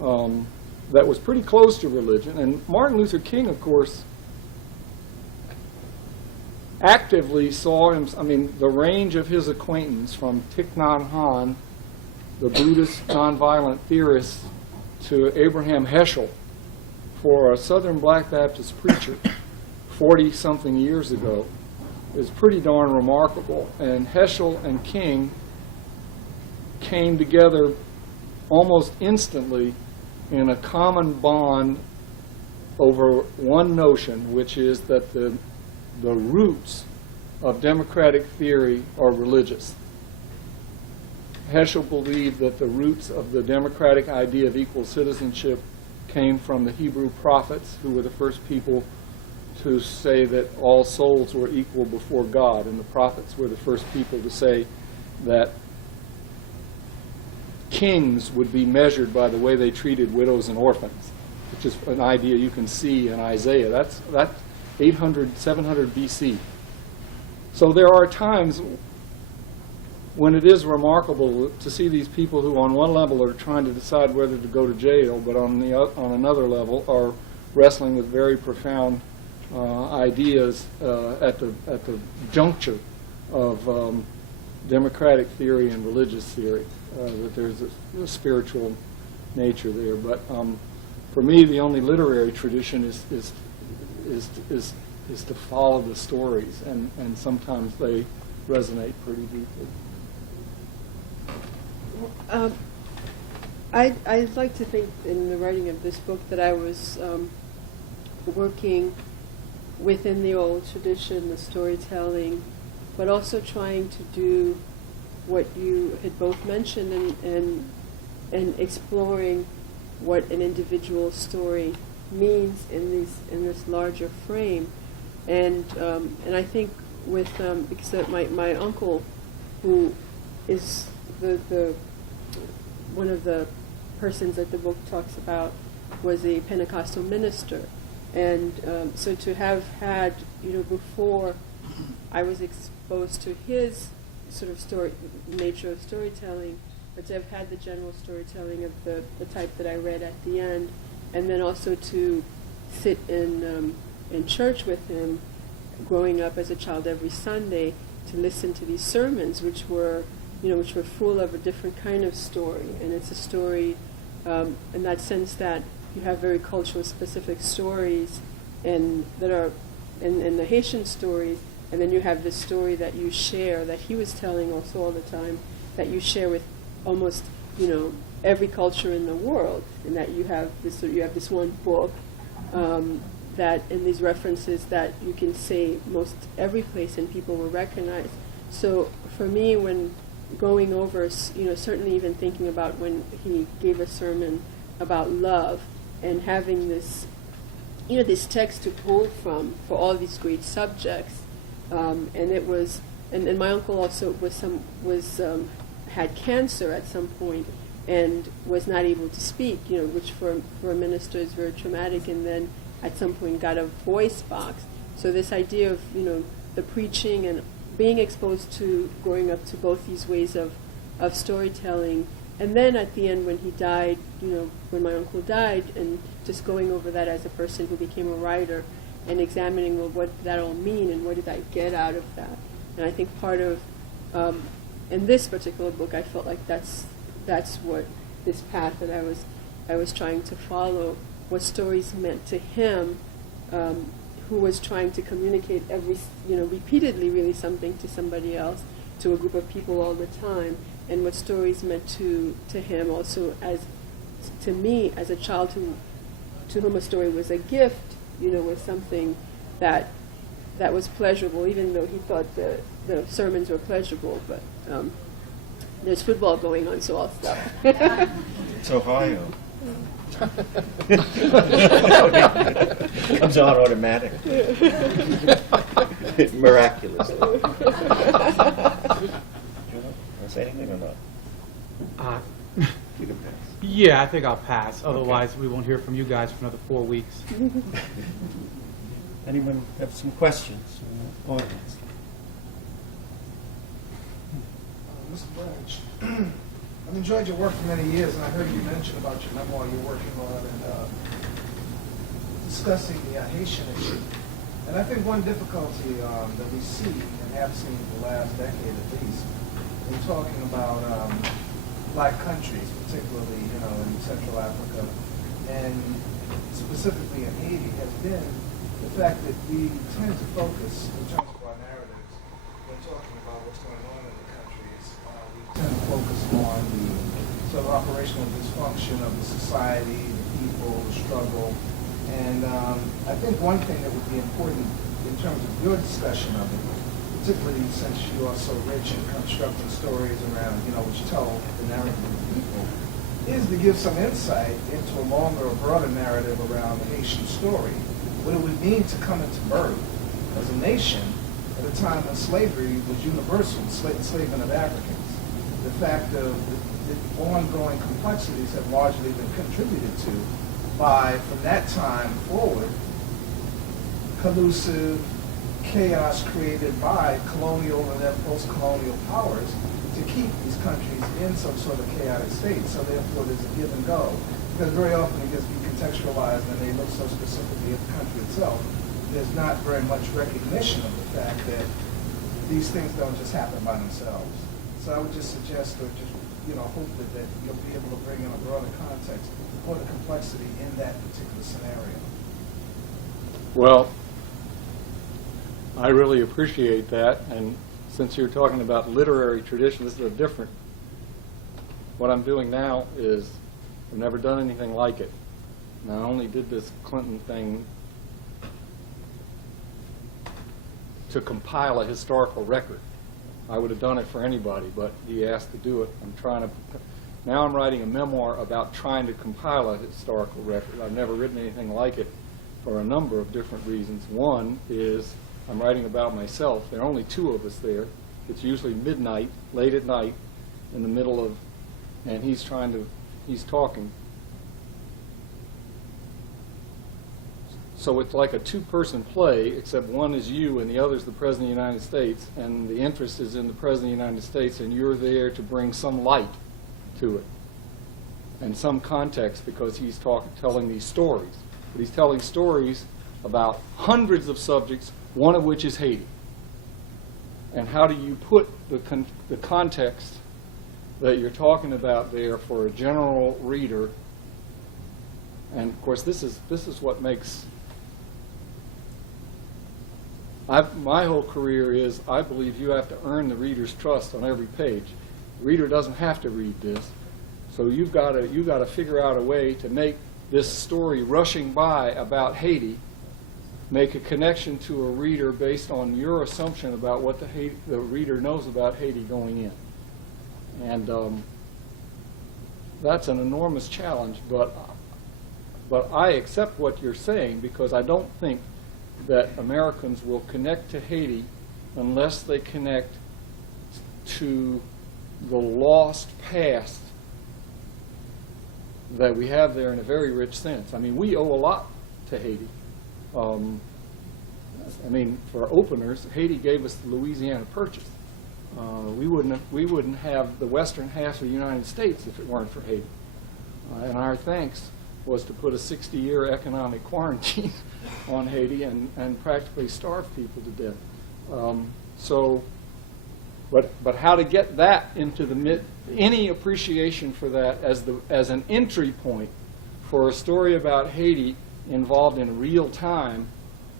that was pretty close to religion. And Martin Luther King, of course, actively saw him, I mean, the range of his acquaintance from Thich Nhat Hanh, the Buddhist nonviolent theorist, to Abraham Heschel, for a Southern Black Baptist preacher 40-something years ago, is pretty darn remarkable. And Heschel and King came together almost instantly in a common bond over one notion, which is that the roots of democratic theory are religious. Heschel believed that the roots of the democratic idea of equal citizenship came from the Hebrew prophets, who were the first people to say that all souls were equal before God, and the prophets were the first people to say that kings would be measured by the way they treated widows and orphans, which is an idea you can see in Isaiah. That's 800, 700 BC. So there are times when it is remarkable to see these people who on one level are trying to decide whether to go to jail, but on another level are wrestling with very profound ideas at the juncture of democratic theory and religious theory, that there's a spiritual nature there. But for me, the only literary tradition is to follow the stories, and sometimes they resonate pretty deeply. I'd like to think in the writing of this book that I was working within the old tradition, the storytelling, but also trying to do what you had both mentioned, and exploring what an individual story means in this larger frame. And I think with because my uncle, who is the one of the persons that the book talks about, was a Pentecostal minister, And so to have had, before I was exposed to his sort of nature of storytelling, but to have had the general storytelling of the type that I read at the end, and then also to sit in church with him, growing up as a child every Sunday, to listen to these sermons, which were full of a different kind of story. And it's a story in that sense that you have very cultural specific stories and that are in the Haitian stories, and then you have this story that you share, that he was telling also all the time, that you share with almost every culture in the world, and that you have this one book that, and these references that you can say most every place and people will recognize. So for me, when going over, certainly even thinking about when he gave a sermon about love and having this, this text to pull from for all these great subjects, and it was, and my uncle also had cancer at some point and was not able to speak, which for a minister is very traumatic, and then at some point got a voice box. So this idea of, the preaching and being exposed to, growing up to both these ways of storytelling, and then at the end when he died, when my uncle died, and just going over that as a person who became a writer and examining, well, what did that all mean and what did I get out of that? And I think part of, in this particular book, I felt like that's what this path that I was trying to follow, what stories meant to him, who was trying to communicate repeatedly really something to somebody else, to a group of people all the time, and what stories meant to him also as to me as a child to whom a story was a gift, was something that was pleasurable, even though he thought the sermons were pleasurable, but there's football going on, so I'll stop. It's Ohio. It comes on automatically. Miraculously. Do you want to say anything or not? You can pass. Yeah, I think I'll pass. Otherwise, we won't hear from you guys for another 4 weeks. Anyone have some questions? Audience. Mr. Branch, I've enjoyed your work for many years, and I heard you mention about your memoir you're working on and discussing the Haitian issue. And I think one difficulty that we see and have seen for the last decade at least in talking about black countries, particularly in Central Africa and specifically in Haiti, has been the fact that we tend to focus in terms of our narratives when talking about what's going on in the countries. We tend to focus on the sort of operational dysfunction of the society, the people, the struggle. And I think one thing that would be important in terms of your discussion of it, particularly since you are so rich in constructing stories around, which tell the narrative of the people, is to give some insight into a longer or broader narrative around the Haitian story, what it would mean to come into birth as a nation at a time when slavery was universal, enslavement of Africans. The fact of the ongoing complexities have largely been contributed to by, from that time forward, collusive chaos created by colonial and then post-colonial powers to keep these countries in some sort of chaotic state. So therefore there's a give and go. Because very often it gets decontextualized and they look so specifically at the country itself. There's not very much recognition of the fact that these things don't just happen by themselves. So I would just suggest or just hope that you'll be able to bring in a broader context or the complexity in that particular scenario. Well, I really appreciate that, and since you're talking about literary tradition, this is a different. What I'm doing now is I've never done anything like it. And I only did this Clinton thing to compile a historical record. I would have done it for anybody, but he asked to do it. Now I'm writing a memoir about trying to compile a historical record. I've never written anything like it for a number of different reasons. One is I'm writing about myself. There are only two of us there. It's usually midnight, late at night, in the middle of, and he's talking. So it's like a two-person play, except one is you and the other is the President of the United States, and the interest is in the President of the United States, and you're there to bring some light to it and some context, because he's telling these stories. But he's telling stories about hundreds of subjects, one of which is Haiti. And how do you put the context that you're talking about there for a general reader? And of course, this is what makes my whole career is, I believe you have to earn the reader's trust on every page. The reader doesn't have to read this, so you've got to figure out a way to make this story rushing by about Haiti make a connection to a reader based on your assumption about what the reader knows about Haiti going in. And that's an enormous challenge, but I accept what you're saying, because I don't think that Americans will connect to Haiti unless they connect to the lost past that we have there in a very rich sense. I mean, we owe a lot to Haiti. I mean, for openers, Haiti gave us the Louisiana Purchase. We wouldn't have the western half of the United States if it weren't for Haiti. And our thanks was to put a 60-year economic quarantine on Haiti and practically starve people to death. But how to get that into any appreciation for that as an entry point for a story about Haiti involved in real time,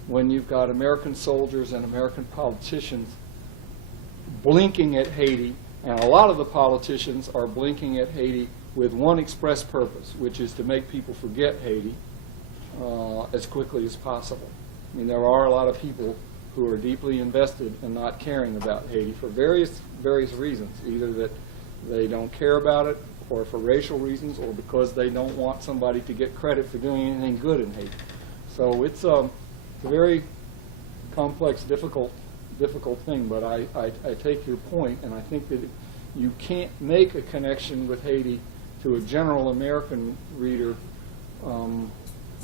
when you've got American soldiers and American politicians blinking at Haiti, and a lot of the politicians are blinking at Haiti with one express purpose, which is to make people forget Haiti as quickly as possible. I mean, there are a lot of people who are deeply invested in not caring about Haiti for various reasons, either that they don't care about it, or for racial reasons, or because they don't want somebody to get credit for doing anything good in Haiti. So it's a very complex, difficult thing, but I take your point, and I think that you can't make a connection with Haiti to a general American reader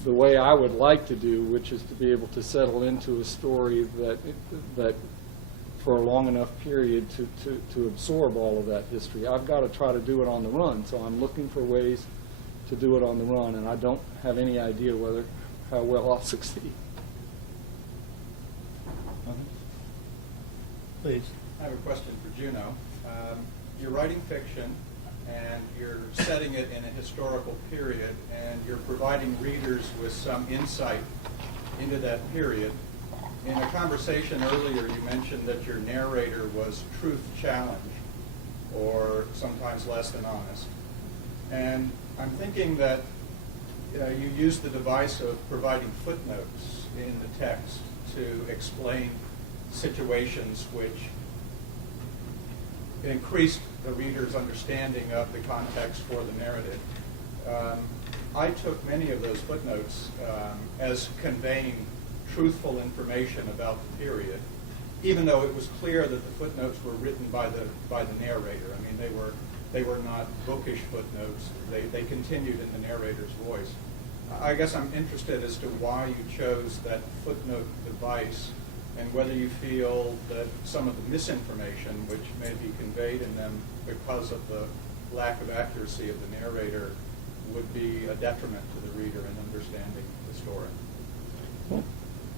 the way I would like to do, which is to be able to settle into a story that for a long enough period to absorb all of that history. I've got to try to do it on the run, so I'm looking for ways to do it on the run, and I don't have any idea how well I'll succeed. Please. I have a question for Juno. You're writing fiction, and you're setting it in a historical period, and you're providing readers with some insight into that period. In a conversation earlier, you mentioned that your narrator was truth challenged, or sometimes less than honest. And I'm thinking that you used the device of providing footnotes in the text to explain situations which increased the reader's understanding of the context for the narrative. I took many of those footnotes as conveying truthful information about the period, even though it was clear that the footnotes were written by the narrator. I mean, they were not bookish footnotes. They continued in the narrator's voice. I guess I'm interested as to why you chose that footnote device, and whether you feel that some of the misinformation which may be conveyed in them because of the lack of accuracy of the narrator would be a detriment to the reader in understanding the story. Well,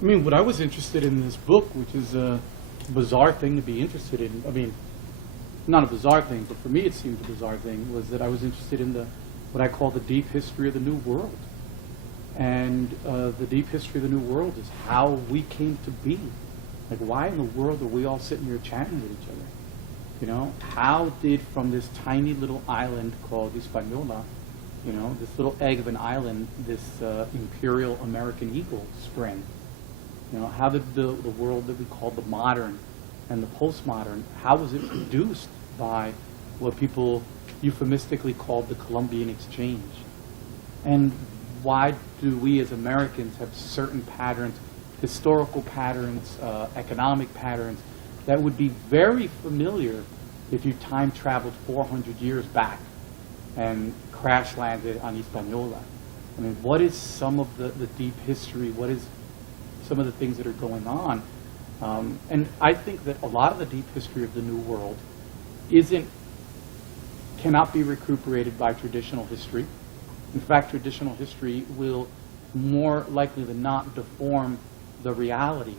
I mean, what I was interested in this book, which is a bizarre thing to be interested in, I mean, not a bizarre thing, but for me it seemed a bizarre thing, was that I was interested in what I call the deep history of the New World. And the deep history of the New World is how we came to be. Like, why in the world are we all sitting here chatting with each other? You know, how did from this tiny little island called Hispaniola, you know, this little egg of an island, this imperial American eagle spring? You know, how did the world that we call the modern and the postmodern, how was it produced by what people euphemistically called the Columbian Exchange? And why do we as Americans have certain patterns, historical patterns, economic patterns, that would be very familiar if you time traveled 400 years back and crash landed on Hispaniola? I mean, what is some of the deep history? What is some of the things that are going on? And I think that a lot of the deep history of the New World cannot be recuperated by traditional history. In fact, traditional history will more likely than not deform the reality,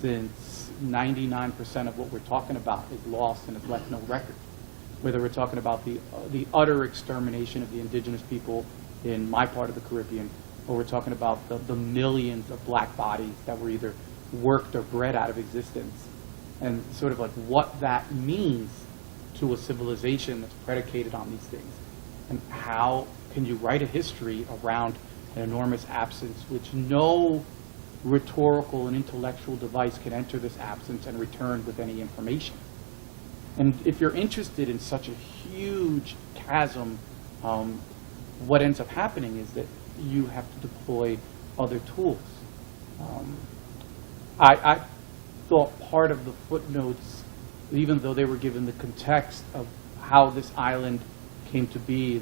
since 99% of what we're talking about is lost and has left no record. Whether we're talking about the utter extermination of the indigenous people in my part of the Caribbean, or we're talking about the millions of black bodies that were either worked or bred out of existence, and sort of like what that means to a civilization that's predicated on these things, and how can you write a history around an enormous absence which no rhetorical and intellectual device can enter this absence and return with any information. And if you're interested in such a huge chasm, what ends up happening is that you have to deploy other tools. I thought part of the footnotes, even though they were given the context of how this island came to be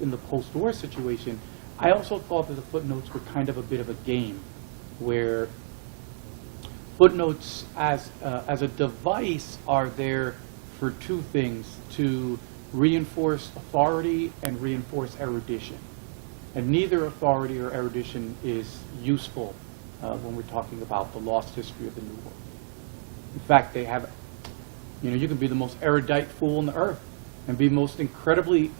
in the post-war situation, I also thought that the footnotes were kind of a bit of a game, where footnotes as a device are there for two things: to reinforce authority and reinforce erudition. And neither authority or erudition is useful when we're talking about the lost history of the New World. In fact, they have, you can be the most erudite fool on the earth and be the most incredibly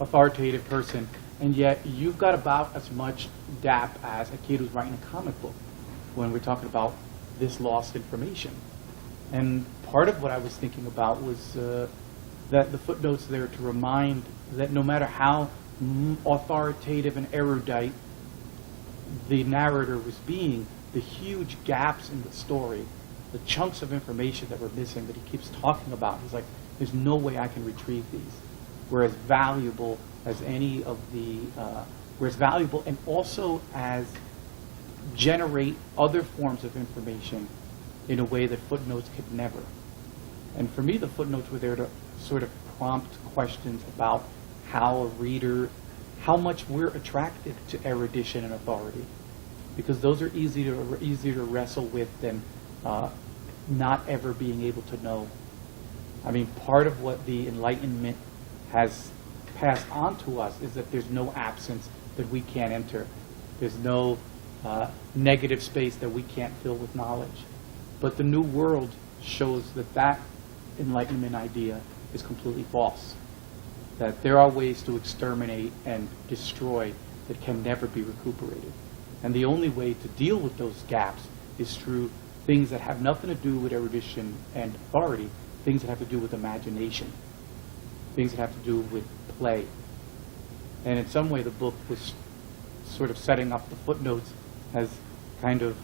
authoritative person, and yet you've got about as much dap as a kid who's writing a comic book when we're talking about this lost information. And part of what I was thinking about was that the footnotes there to remind that no matter how authoritative and erudite the narrator was being, the huge gaps in the story, the chunks of information that were missing that he keeps talking about, he's like, there's no way I can retrieve these. Were as valuable as any of the, were as valuable and also as generate other forms of information in a way that footnotes could never. And for me, the footnotes were there to sort of prompt questions about how a reader, how much we're attracted to erudition and authority, because those are easier to wrestle with than not ever being able to know. I mean, part of what the Enlightenment has passed on to us is that there's no absence that we can't enter. There's no negative space that we can't fill with knowledge. But the New World shows that that Enlightenment idea is completely false. That there are ways to exterminate and destroy that can never be recuperated. And the only way to deal with those gaps is through things that have nothing to do with erudition and authority, things that have to do with imagination, things that have to do with play. And in some way, the book was sort of setting up the footnotes as kind of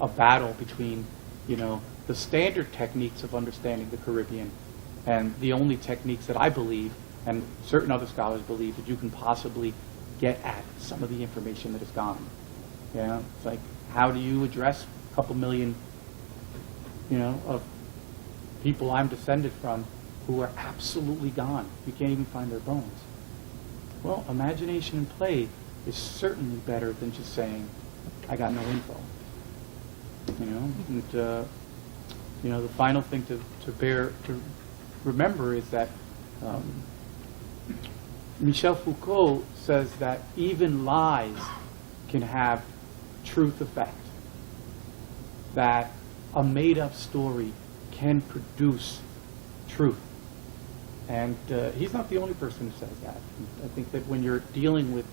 a battle between, the standard techniques of understanding the Caribbean and the only techniques that I believe, and certain other scholars believe, that you can possibly get at some of the information that is gone. It's like, how do you address a couple million, of people I'm descended from who are absolutely gone? You can't even find their bones. Well, imagination and play is certainly better than just saying, I got no info. And, the final thing to remember is that Michel Foucault says that even lies can have truth effect. That a made-up story can produce truth. And he's not the only person who says that. I think that when you're dealing with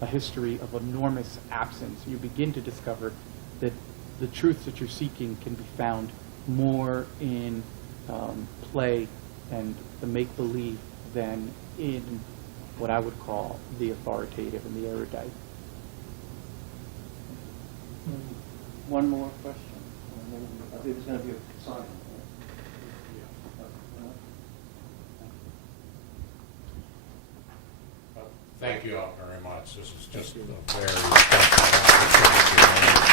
a history of enormous absence, you begin to discover that the truths that you're seeking can be found more in play and the make-believe than in what I would call the authoritative and the erudite. One more question. I think there's going to be a sign. Thank you all very much. This is just a very special opportunity.